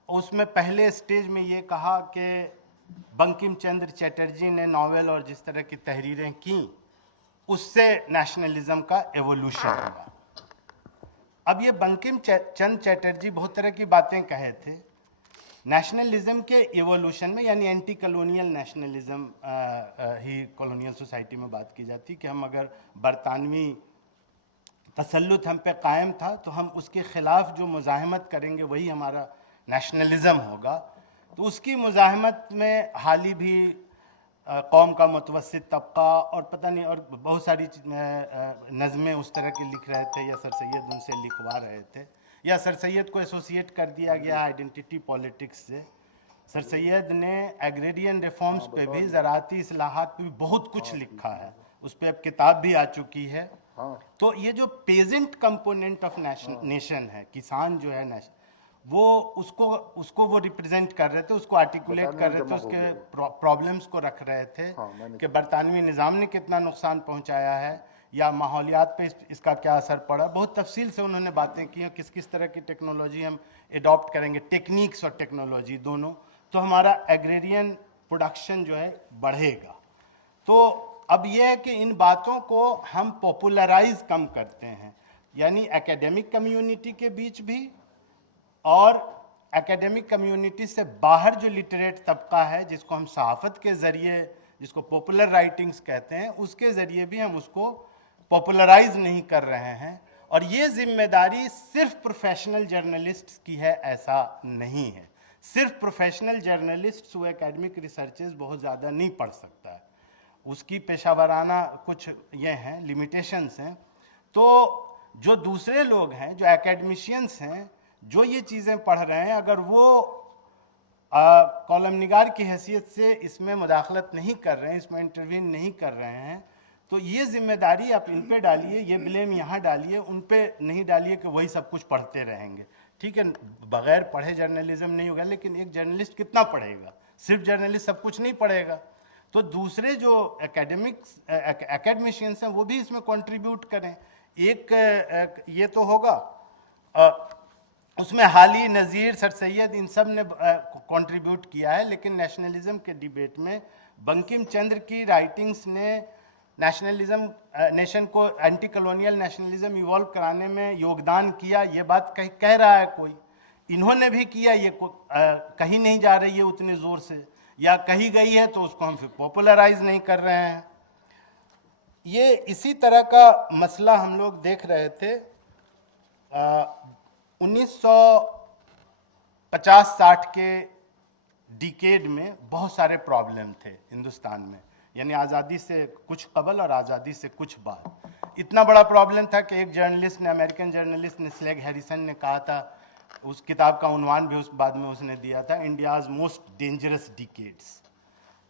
उसमें पहले स्टेज में ये कहा कि बंकिम चंद्र चैटर्जी ने नॉवेल और जिस तरह की तहरीरें की उससे नेशनलिज्म का एवोल्यूशन हुआ। अब ये बंकिम चंद्र चैटर्जी बहुत तरह की बातें कहे थे। नेशनलिज्म के एवोल्यूशन में, यानी एंटी कॉलोनियल नेशनलिज्म ही कॉलोनियल सोसाइटी में बात की जाती कि हम अगर बरतानवी तसल्लुत हम पे कायम था तो हम उसके ख़िलाफ़ जो मुज़ाहमत करेंगे वही हमारा नेशनलिज्म होगा। तो उसकी मुज़ाहमत में हाली भी कौम का मुतवस्सित तबका और पता नहीं और बहुत सारी नज़में उस तरह की लिख रहे थे, या सर सैयद उनसे लिखवा रहे थे, या सर सैयद को एसोसिएट कर दिया गया आइडेंटिटी पॉलिटिक्स से। सर सैयद ने एग्रेरियन रिफॉर्म्स पे भी, ज़राअती इस्लाहात पे भी बहुत कुछ लिखा है, उस पर अब किताब भी आ चुकी है। तो ये जो पेजेंट कंपोनेंट ऑफ नेशन है, किसान जो है नेशन, वो उसको वो रिप्रेजेंट कर रहे थे, उसको आर्टिकुलेट कर रहे थे, उसके प्रॉब्लम्स को रख रहे थे कि बरतानवी निज़ाम ने कितना नुकसान पहुंचाया है या माहौलियात पे इसका क्या असर पड़ा। बहुत तफसील से उन्होंने बातें की हैं, किस किस तरह की टेक्नोलॉजी हम एडॉप्ट करेंगे, टेक्निक्स और टेक्नोलॉजी दोनों, तो हमारा एग्रेरियन प्रोडक्शन जो है बढ़ेगा। तो अब यह है कि इन बातों को हम पॉपुलराइज कम करते हैं, यानी एकेडमिक कम्युनिटी के बीच भी और एकेडमिक कम्युनिटी से बाहर जो लिटरेट तबका है, जिसको हम सहाफ़त के ज़रिए, जिसको पॉपुलर राइटिंग्स कहते हैं, उसके ज़रिए भी हम उसको पॉपुलराइज नहीं कर रहे हैं। और ये जिम्मेदारी सिर्फ प्रोफेशनल जर्नलिस्ट्स की है, ऐसा नहीं है। सिर्फ प्रोफेशनल जर्नलिस्ट्स वो एकेडमिक रिसर्चेस बहुत ज़्यादा नहीं पढ़ सकता है, उसकी पेशावराना कुछ ये हैं, लिमिटेशंस हैं। तो जो दूसरे लोग हैं, जो एकेडमिशियंस हैं, जो ये चीज़ें पढ़ रहे हैं, अगर वो कॉलम निगार की हैसियत से इसमें मुदाखलत नहीं कर रहे हैं, इसमें इंटरवीन नहीं कर रहे हैं, तो ये जिम्मेदारी आप इन पे डालिए, ये ब्लेम यहाँ डालिए, उन पे नहीं डालिए कि वही सब कुछ पढ़ते रहेंगे। ठीक है, बगैर पढ़े जर्नलिज्म नहीं होगा, लेकिन एक जर्नलिस्ट कितना पढ़ेगा? सिर्फ जर्नलिस्ट सब कुछ नहीं पढ़ेगा। तो दूसरे जो एकेडमिशियंस हैं वो भी इसमें कंट्रीब्यूट करें। एक ये तो होगा, उसमें हाली, नज़ीर, सर सैयद, इन सब ने कंट्रीब्यूट किया है, लेकिन नेशनलिज्म के डिबेट में बंकिम चंद्र की राइटिंग्स ने नेशनलिज्म, नेशन को एंटी कॉलोनियल नेशनलिज्म इवॉल्व कराने में योगदान किया, ये बात कह रहा है कोई। इन्होंने भी किया, ये कहीं नहीं जा रही है उतने ज़ोर से, या कहीं गई है तो उसको हम फिर पॉपुलराइज नहीं कर रहे हैं। ये इसी तरह का मसला हम लोग देख रहे थे 1950-60 के डिकेड में। बहुत सारे प्रॉब्लम थे हिंदुस्तान में, यानी आज़ादी से कुछ कबल और आज़ादी से कुछ बाद। इतना बड़ा प्रॉब्लम था कि एक जर्नलिस्ट ने, अमेरिकन जर्नलिस्ट ने, स्लेग हैरिसन ने कहा था, उस किताब का उन्वान भी उस बाद में उसने दिया था, इंडियाज़ मोस्ट डेंजरस डिकेड्स।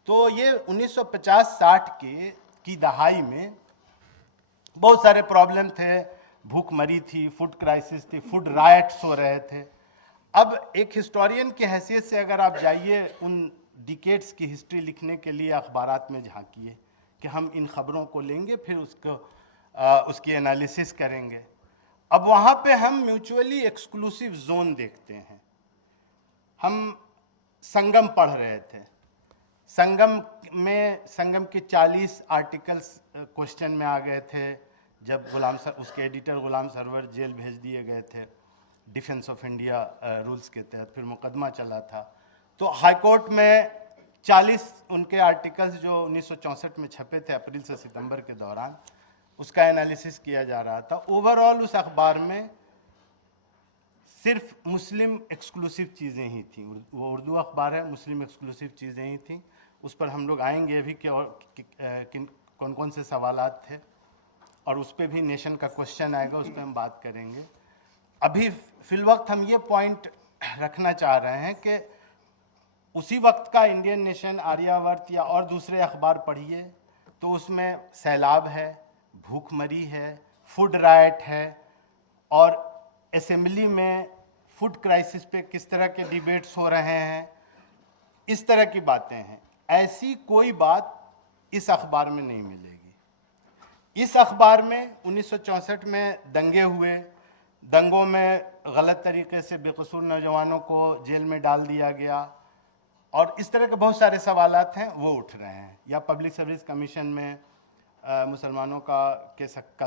तो ये 1950-60 की दहाई में बहुत सारे प्रॉब्लम थे, भूखमरी थी, फूड क्राइसिस थी, फूड रायट्स हो रहे थे। अब एक हिस्टोरियन की हैसियत से अगर आप जाइए उन डिकेड्स की हिस्ट्री लिखने के लिए अखबारात में झांकिए कि हम इन ख़बरों को लेंगे, फिर उसकी एनालिसिस करेंगे। अब वहाँ पे हम म्यूचुअली एक्सक्लूसिव जोन देखते हैं। हम संगम पढ़ रहे थे, संगम के 40 आर्टिकल्स क्वेश्चन में आ गए थे जब उसके एडिटर गुलाम सरवर जेल भेज दिए गए थे डिफेंस ऑफ इंडिया रूल्स के तहत, फिर मुकदमा चला था। तो हाई कोर्ट में 40 उनके आर्टिकल्स जो 1964 में छपे थे अप्रैल से सितंबर के दौरान, उसका एनालिसिस किया जा रहा था। ओवरऑल उस अखबार में सिर्फ मुस्लिम एक्सक्लूसिव चीज़ें ही थी। वो उर्दू अखबार है, मुस्लिम एक्सक्लूसिव चीज़ें ही थी। उस पर हम लोग आएंगे अभी कि और कौन कौन से सवालात थे, और उस पर भी नेशन का क्वेश्चन आएगा, उस पर हम बात करेंगे। अभी फिलवक्त हम ये पॉइंट रखना चाह रहे हैं कि उसी वक्त का इंडियन नेशन, आर्यावर्त या और दूसरे अखबार पढ़िए तो उसमें सैलाब है, भूखमरी है, फूड राइट है, और असेंबली में फूड क्राइसिस पे किस तरह के डिबेट्स हो रहे हैं, इस तरह की बातें हैं। ऐसी कोई बात इस अखबार में नहीं मिलेगी। इस अखबार में 1964 में दंगे हुए, दंगों में गलत तरीके से बेकसूर नौजवानों को जेल में डाल दिया गया, और इस तरह के बहुत सारे सवालात हैं वो उठ रहे हैं। या पब्लिक सर्विस कमीशन में मुसलमानों का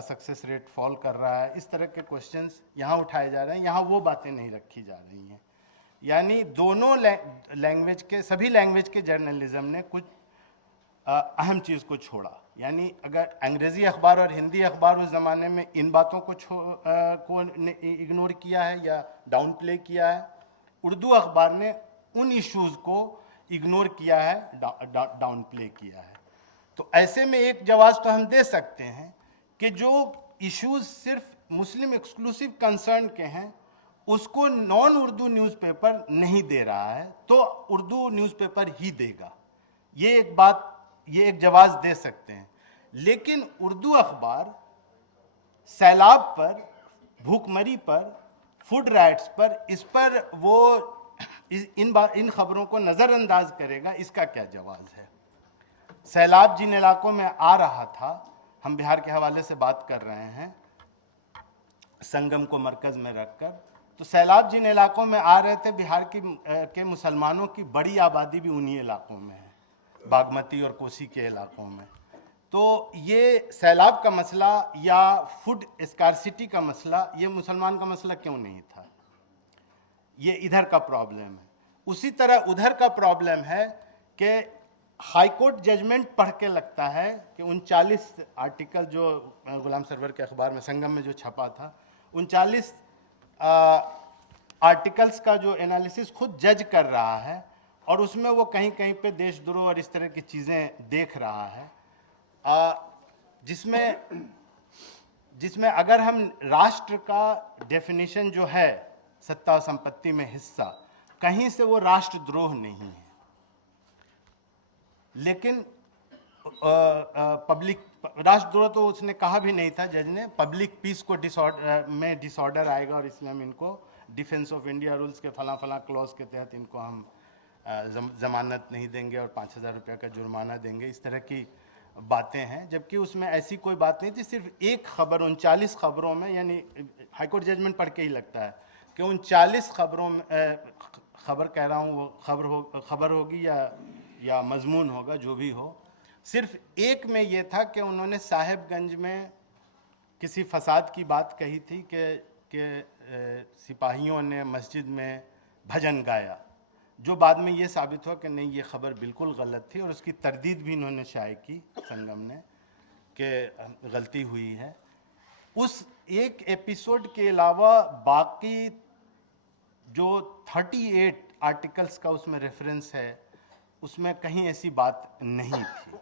सक्सेस रेट फॉल कर रहा है, इस तरह के क्वेश्चंस यहाँ उठाए जा रहे हैं। यहाँ वो बातें नहीं रखी जा रही हैं। यानी दोनों लैंग्वेज के, सभी लैंग्वेज के जर्नलिज्म ने कुछ अहम चीज़ को छोड़ा। यानी अगर अंग्रेज़ी अखबार और हिंदी अखबार उस ज़माने में इन बातों को इग्नोर किया है या डाउन प्ले किया है, उर्दू अखबार ने उन इश्यूज़ को इग्नोर किया है, डाउन प्ले किया है। तो ऐसे में एक जवाब तो हम दे सकते हैं कि जो इश्यूज़ सिर्फ मुस्लिम एक्सक्लूसिव कंसर्न के हैं, उसको नॉन उर्दू न्यूज़पेपर नहीं दे रहा है, तो उर्दू न्यूज़पेपर ही देगा। ये एक बात, ये एक जवाब दे सकते हैं। लेकिन उर्दू अखबार सैलाब पर, भूखमरी पर, फूड राइट्स पर, इस पर वो इन खबरों को नज़रअंदाज करेगा, इसका क्या जवाब है? सैलाब जिन इलाकों में आ रहा था, हम बिहार के हवाले से बात कर रहे हैं संगम को मरकज़ में रखकर, तो सैलाब जिन इलाकों में आ रहे थे, बिहार के मुसलमानों की बड़ी आबादी भी उन्हीं इलाकों में है, बागमती और कोसी के इलाकों में। तो ये सैलाब का मसला या फूड स्कार्सिटी का मसला, ये मुसलमान का मसला क्यों नहीं था? ये इधर का प्रॉब्लम है। उसी तरह उधर का प्रॉब्लम है कि हाई कोर्ट जजमेंट पढ़ के लगता है कि 39 आर्टिकल जो गुलाम सरवर के अखबार में, संगम में जो छपा था, 39 आर्टिकल्स का जो एनालिसिस खुद जज कर रहा है, और उसमें वो कहीं कहीं पे देशद्रोह और इस तरह की चीज़ें देख रहा है, जिसमें अगर हम राष्ट्र का डेफिनेशन जो है सत्ता और संपत्ति में हिस्सा, कहीं से वो राष्ट्रद्रोह नहीं है। लेकिन पब्लिक राष्ट्रद्रोह तो उसने कहा भी नहीं था जज ने, पब्लिक पीस को डिसऑर्डर आएगा और इसलिए हम इनको डिफेंस ऑफ इंडिया रूल्स के फला क्लॉज के तहत इनको हम जमानत नहीं देंगे और 5,000 रुपये का जुर्माना देंगे, इस तरह की बातें हैं। जबकि उसमें ऐसी कोई बात नहीं थी। सिर्फ एक खबर 39 खबरों में, यानी हाईकोर्ट जजमेंट पढ़ के ही लगता है कि 39 खबरों में, खबर कह रहा हूँ, वो खबर होगी या मजमून होगा, जो भी हो, सिर्फ एक में ये था कि उन्होंने साहिबगंज में किसी फसाद की बात कही थी कि सिपाहियों ने मस्जिद में भजन गाया, जो बाद में ये साबित हुआ कि नहीं, ये खबर बिल्कुल गलत थी, और उसकी तरदीद भी इन्होंने शाये की संगम ने कि गलती हुई है। उस एक एपिसोड के अलावा बाकी जो 38 आर्टिकल्स का उसमें रेफरेंस है, उसमें कहीं ऐसी बात नहीं थी।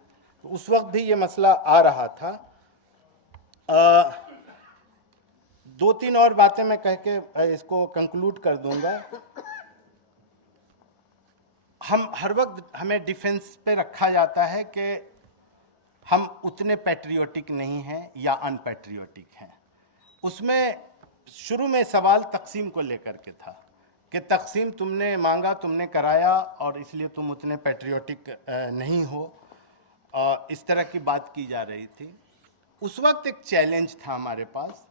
तो उस वक्त भी ये मसला आ रहा था। 2-3 और बातें मैं कह के इसको कंक्लूड कर दूंगा। हम हर वक्त, हमें डिफेंस पे रखा जाता है कि हम उतने पैट्रियोटिक नहीं हैं या अनपैट्रियोटिक हैं। उसमें शुरू में सवाल तकसीम को लेकर के था कि तकसीम तुमने मांगा, तुमने कराया, और इसलिए तुम उतने पैट्रियोटिक नहीं हो, इस तरह की बात की जा रही थी। उस वक्त एक चैलेंज था हमारे पास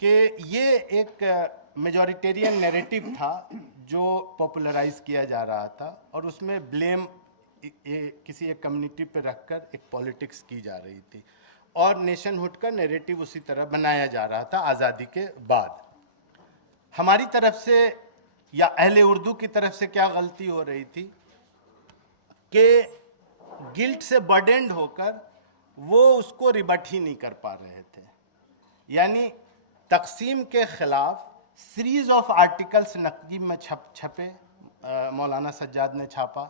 कि ये एक मेजॉरिटेरियन नैरेटिव था जो पॉपुलराइज किया जा रहा था, और उसमें ब्लेम किसी एक कम्युनिटी पे रखकर एक पॉलिटिक्स की जा रही थी, और नेशनहुड का नैरेटिव उसी तरह बनाया जा रहा था आज़ादी के बाद। हमारी तरफ से या अहले उर्दू की तरफ से क्या गलती हो रही थी के गिल्ट से बर्डेंड होकर वो उसको रिबट ही नहीं कर पा रहे थे। यानी तकसीम के खिलाफ सीरीज ऑफ आर्टिकल्स नकीब में छपे, मौलाना सज्जाद ने छापा।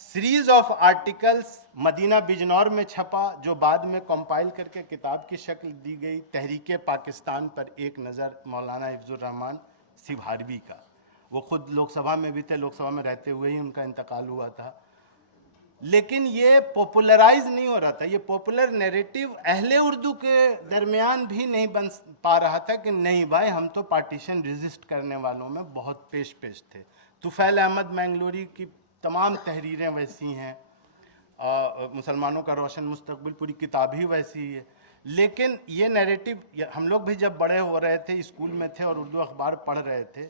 Series of articles Madina Bijnor में छपा, जो बाद में कंपाइल करके किताब की शक्ल दी गई, तहरीक पाकिस्तान पर एक नज़र, मौलाना हिफ्जुर रहमान सिभारवी का। वो खुद लोकसभा में भी थे, लोकसभा में रहते हुए ही उनका इंतकाल हुआ था। लेकिन ये पॉपुलराइज नहीं हो रहा था, ये पॉपुलर नैरेटिव अहले उर्दू के दरमियान भी नहीं बन पा रहा था कि नहीं भाई, हम तो पार्टीशन रेजिस्ट करने वालों में बहुत पेश थे। तुफैल अहमद मैंगलोरी की तमाम तहरीरें वैसी हैं, मुसलमानों का रोशन मुस्तकबिल पूरी किताब ही वैसी ही है। लेकिन ये नैरेटिव, हम लोग भी जब बड़े हो रहे थे, स्कूल में थे और उर्दू अखबार पढ़ रहे थे,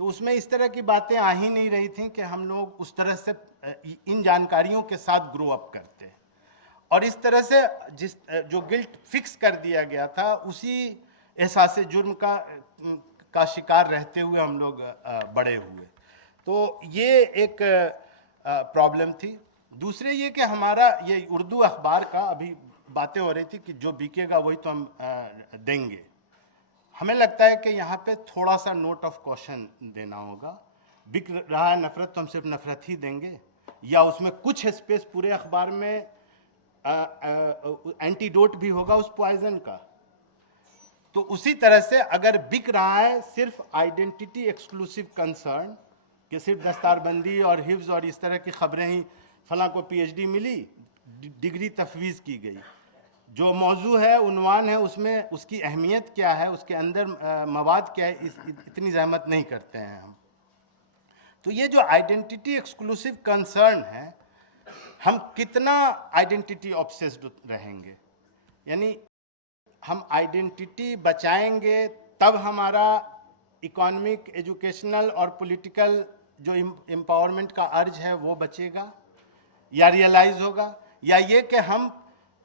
तो उसमें इस तरह की बातें आ ही नहीं रही थी कि हम लोग उस तरह से इन जानकारियों के साथ ग्रो अप करते। और इस तरह से जो गिल्ट फिक्स कर दिया गया था, उसी एहसास जुर्म का शिकार रहते हुए हम लोग बड़े हुए। तो ये एक प्रॉब्लम थी। दूसरे ये कि हमारा ये उर्दू अखबार का, अभी बातें हो रही थी कि जो बिकेगा वही तो हम देंगे। हमें लगता है कि यहाँ पे थोड़ा सा नोट ऑफ कॉशन देना होगा। बिक रहा है नफ़रत, तो हम सिर्फ नफ़रत ही देंगे, या उसमें कुछ स्पेस पूरे अखबार में एंटीडोट भी होगा उस पॉइजन का। तो उसी तरह से अगर बिक रहा है सिर्फ आइडेंटिटी एक्सक्लूसिव कंसर्न, कि सिर्फ दस्तारबंदी और हिफ्ज और इस तरह की खबरें ही, फलां को पीएचडी मिली, डिग्री तफवीज़ की गई, जो मौजू है, उन्वान है, उसमें उसकी अहमियत क्या है, उसके अंदर मवाद क्या है, इतनी जहमत नहीं करते हैं हम। तो ये जो आइडेंटिटी एक्सक्लूसिव कंसर्न है, हम कितना आइडेंटिटी ऑब्सेस्ड रहेंगे, यानी हम आइडेंटिटी बचाएंगे तब हमारा इकोनॉमिक, एजुकेशनल और पॉलिटिकल जो एम्पावरमेंट का अर्ज है वो बचेगा या रियलाइज होगा, या ये कि हम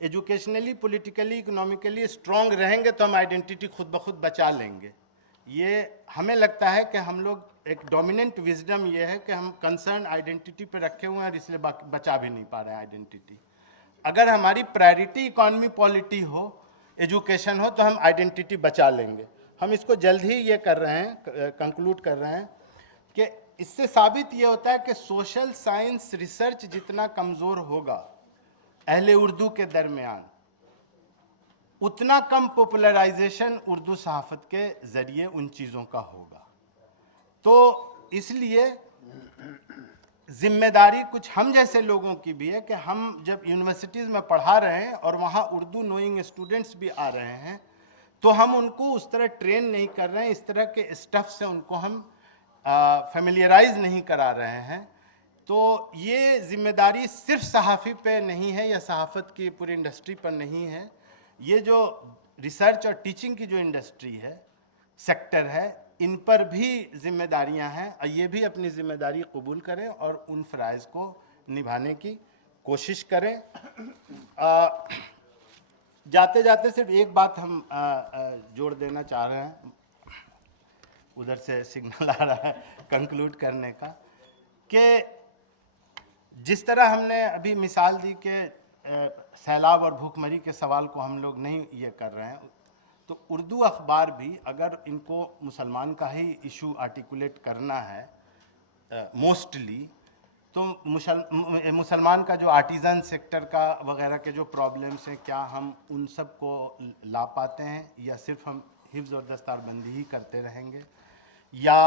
एजुकेशनली, पॉलिटिकली, इकोनॉमिकली स्ट्रॉन्ग रहेंगे तो हम आइडेंटिटी खुद ब खुद बचा लेंगे। ये हमें लगता है कि हम लोग, एक डोमिनेंट विजडम ये है कि हम कंसर्न आइडेंटिटी पे रखे हुए हैं और इसलिए बचा भी नहीं पा रहे हैं आइडेंटिटी। अगर हमारी प्रायोरिटी इकोनॉमी, पॉलिटी हो, एजुकेशन हो, तो हम आइडेंटिटी बचा लेंगे। हम इसको जल्द ही ये कर रहे हैं, कंक्लूड कर रहे हैं कि इससे साबित ये होता है कि सोशल साइंस रिसर्च जितना कमज़ोर होगा अहले उर्दू के दरमियान, उतना कम पॉपुलराइजेशन उर्दू सहाफ़त के ज़रिए उन चीज़ों का होगा। तो इसलिए जिम्मेदारी कुछ हम जैसे लोगों की भी है कि हम जब यूनिवर्सिटीज़ में पढ़ा रहे हैं और वहाँ उर्दू नोइंग स्टूडेंट्स भी आ रहे हैं, तो हम उनको उस तरह ट्रेन नहीं कर रहे हैं, इस तरह के स्टफ़ से उनको हम फेमिलियराइज नहीं करा रहे हैं। तो ये जिम्मेदारी सिर्फ सहाफ़ी पे नहीं है या सहाफ़त की पूरी इंडस्ट्री पर नहीं है। ये जो रिसर्च और टीचिंग की जो इंडस्ट्री है, सेक्टर है, इन पर भी जिम्मेदारियां हैं, और ये भी अपनी जिम्मेदारी कबूल करें और उन फ़राइज़ को निभाने की कोशिश करें। जाते जाते सिर्फ एक बात हम जोड़ देना चाह रहे हैं, उधर से सिग्नल आ रहा है कंक्लूड करने का, कि जिस तरह हमने अभी मिसाल दी कि सैलाब और भूखमरी के सवाल को हम लोग नहीं ये कर रहे हैं, तो उर्दू अखबार भी अगर इनको मुसलमान का ही इशू आर्टिकुलेट करना है मोस्टली, तो मुसलमान का जो आर्टिज़न सेक्टर का वगैरह के जो प्रॉब्लम्स हैं, क्या हम उन सब को ला पाते हैं, या सिर्फ हम हिफ्ज़ और दस्तारबंदी ही करते रहेंगे, या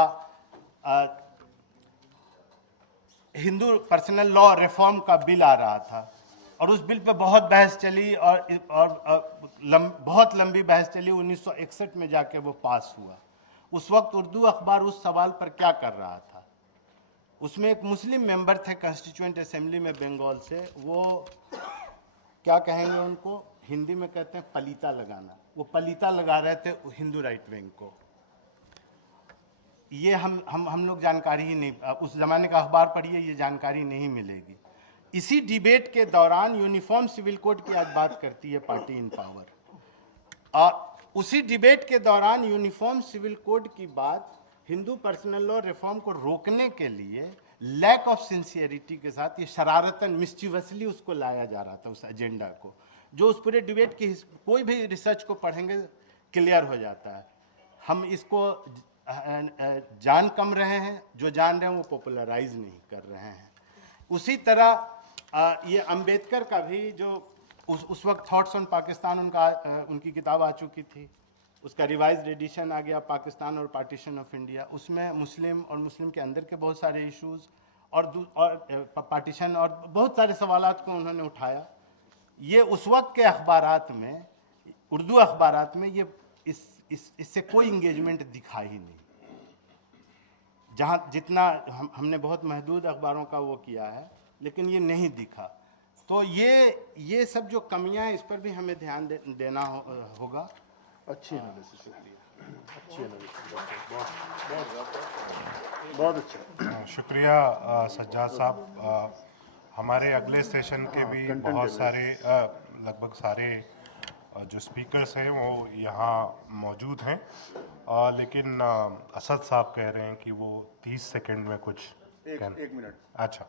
हिंदू पर्सनल लॉ रिफॉर्म का बिल आ रहा था और उस बिल पे बहुत बहस चली और बहुत लंबी बहस चली, 1961 में जाके वो पास हुआ। उस वक्त उर्दू अखबार उस सवाल पर क्या कर रहा था? उसमें एक मुस्लिम मेंबर थे कॉन्स्टिट्यूएंट असेंबली में बंगाल से, वो क्या कहेंगे उनको, हिंदी में कहते हैं पलीता लगाना, वो पलीता लगा रहे थे हिंदू राइट विंग को। ये हम लोग जानकारी ही नहीं, उस ज़माने का अखबार पढ़िए, ये जानकारी नहीं मिलेगी। इसी डिबेट के दौरान यूनिफॉर्म सिविल कोड की आज बात करती है पार्टी इन पावर, और उसी डिबेट के दौरान यूनिफॉर्म सिविल कोड की बात हिंदू पर्सनल लॉ रिफॉर्म को रोकने के लिए लैक ऑफ सिंसियरिटी के साथ ये शरारतन मिस्चीवसली उसको लाया जा रहा था, उस एजेंडा को, जो उस पूरे डिबेट की कोई भी रिसर्च को पढ़ेंगे क्लियर हो जाता है। हम इसको जान कम रहे हैं, जो जान रहे हैं वो पॉपुलराइज नहीं कर रहे हैं। उसी तरह ये अंबेडकर का भी जो उस वक्त थॉट्स ऑन पाकिस्तान उनकी किताब आ चुकी थी, उसका रिवाइज्ड एडिशन आ गया, पाकिस्तान और पार्टीशन ऑफ इंडिया। उसमें मुस्लिम और मुस्लिम के अंदर के बहुत सारे इश्यूज़ और पार्टीशन और बहुत सारे सवालात को उन्होंने उठाया। ये उस वक्त के अखबारात में, उर्दू अखबारात में ये इससे कोई इंगेजमेंट दिखा ही नहीं। जहाँ जितना हमने बहुत महदूद अखबारों का वो किया है, लेकिन ये नहीं दिखा। तो ये सब जो कमियां हैं, इस पर भी हमें ध्यान देना होगा। अच्छी एनालिसिस है, अच्छी एनालिसिस, बहुत अच्छा। शुक्रिया सज्जाद साहब। हमारे अगले सेशन के भी बहुत सारे लगभग सारे जो स्पीकर्स हैं वो यहाँ मौजूद हैं, लेकिन असद साहब कह रहे हैं कि वो 30 सेकंड में कुछ एक मिनट। अच्छा,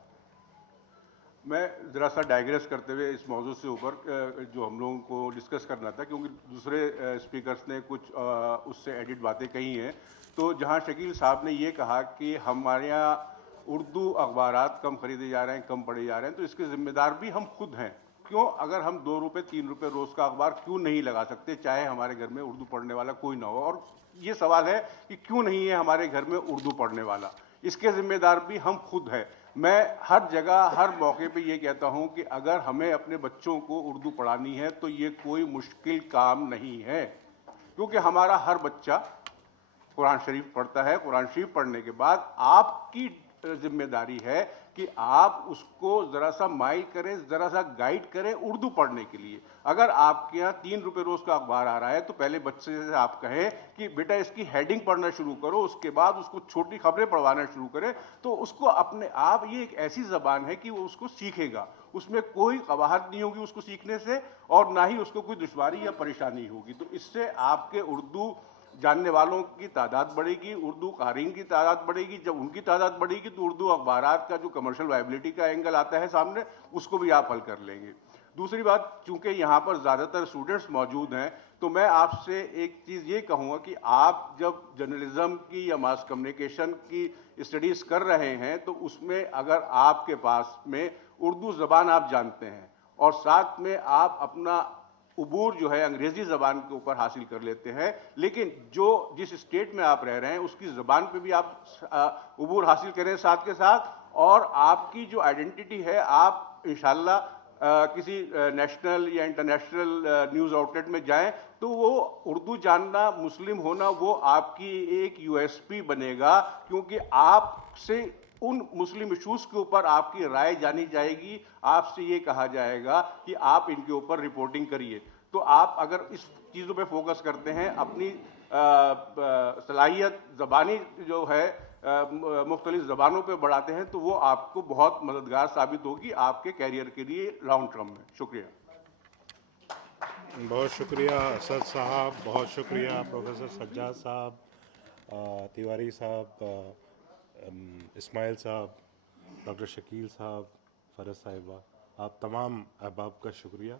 मैं ज़रा सा डाइग्रेस करते हुए इस मौजूद से ऊपर जो हम लोगों को डिस्कस करना था, क्योंकि दूसरे स्पीकर्स ने कुछ उससे एडिट बातें कही हैं। तो जहां शकील साहब ने ये कहा कि हमारे यहाँ उर्दू अखबारात कम खरीदे जा रहे हैं, कम पढ़े जा रहे हैं, तो इसके ज़िम्मेदार भी हम खुद हैं। क्यों? अगर हम 2 रुपये 3 रुपये रोज़ का अखबार क्यों नहीं लगा सकते, चाहे हमारे घर में उर्दू पढ़ने वाला कोई ना हो? और ये सवाल है कि क्यों नहीं है हमारे घर में उर्दू पढ़ने वाला, इसके ज़िम्मेदार भी हम खुद हैं। मैं हर जगह हर मौके पे ये कहता हूँ कि अगर हमें अपने बच्चों को उर्दू पढ़ानी है तो ये कोई मुश्किल काम नहीं है, क्योंकि हमारा हर बच्चा कुरान शरीफ पढ़ता है। कुरान शरीफ पढ़ने के बाद आपकी जिम्मेदारी है कि आप उसको ज़रा सा माइल करें, ज़रा सा गाइड करें उर्दू पढ़ने के लिए। अगर आपके यहाँ 3 रुपये रोज़ का अखबार आ रहा है तो पहले बच्चे से आप कहें कि बेटा इसकी हेडिंग पढ़ना शुरू करो, उसके बाद उसको छोटी खबरें पढ़वाना शुरू करें, तो उसको अपने आप, ये एक ऐसी ज़बान है कि वो उसको सीखेगा, उसमें कोई कवाहत नहीं होगी उसको सीखने से, और ना ही उसको कोई दुश्वारी या परेशानी होगी। तो इससे आपके उर्दू जानने वालों की तादाद बढ़ेगी, उर्दू क़ारीन की तादाद बढ़ेगी। जब उनकी तादाद बढ़ेगी तो उर्दू अखबारात का जो कमर्शियल वायबिलिटी का एंगल आता है सामने, उसको भी आप हल कर लेंगे। दूसरी बात, चूंकि यहाँ पर ज़्यादातर स्टूडेंट्स मौजूद हैं, तो मैं आपसे एक चीज़ ये कहूँगा कि आप जब जर्नलिज्म की या मास कम्युनिकेशन की स्टडीज़ कर रहे हैं तो उसमें अगर आपके पास में उर्दू ज़बान आप जानते हैं और साथ में आप अपना उबूर जो है अंग्रेज़ी ज़बान के ऊपर हासिल कर लेते हैं, लेकिन जो जिस स्टेट में आप रह रहे हैं उसकी ज़बान पे भी आप उबूर हासिल करें साथ के साथ, और आपकी जो आइडेंटिटी है आप इंशाल्लाह किसी नेशनल या इंटरनेशनल न्यूज़ आउटलेट में जाएं तो वो उर्दू जानना, मुस्लिम होना, वो आपकी एक यूएसपी बनेगा, क्योंकि आपसे उन मुस्लिम इशूज़ के ऊपर आपकी राय जानी जाएगी, आपसे ये कहा जाएगा कि आप इनके ऊपर रिपोर्टिंग करिए। तो आप अगर इस चीज़ों पे फोकस करते हैं, अपनी सलाहियत ज़बानी जो है मुख्तलिफ ज़बानों पे बढ़ाते हैं, तो वो आपको बहुत मददगार साबित होगी आपके कैरियर के लिए लॉन्ग टर्म में। शुक्रिया। बहुत शुक्रिया असद साहब, बहुत शुक्रिया प्रोफेसर सज्जाद साहब, तिवारी साहब, इस्माइल साहब, डॉक्टर शकील साहब, फ़रज़ साहिबा, आप तमाम अहबाब का शुक्रिया।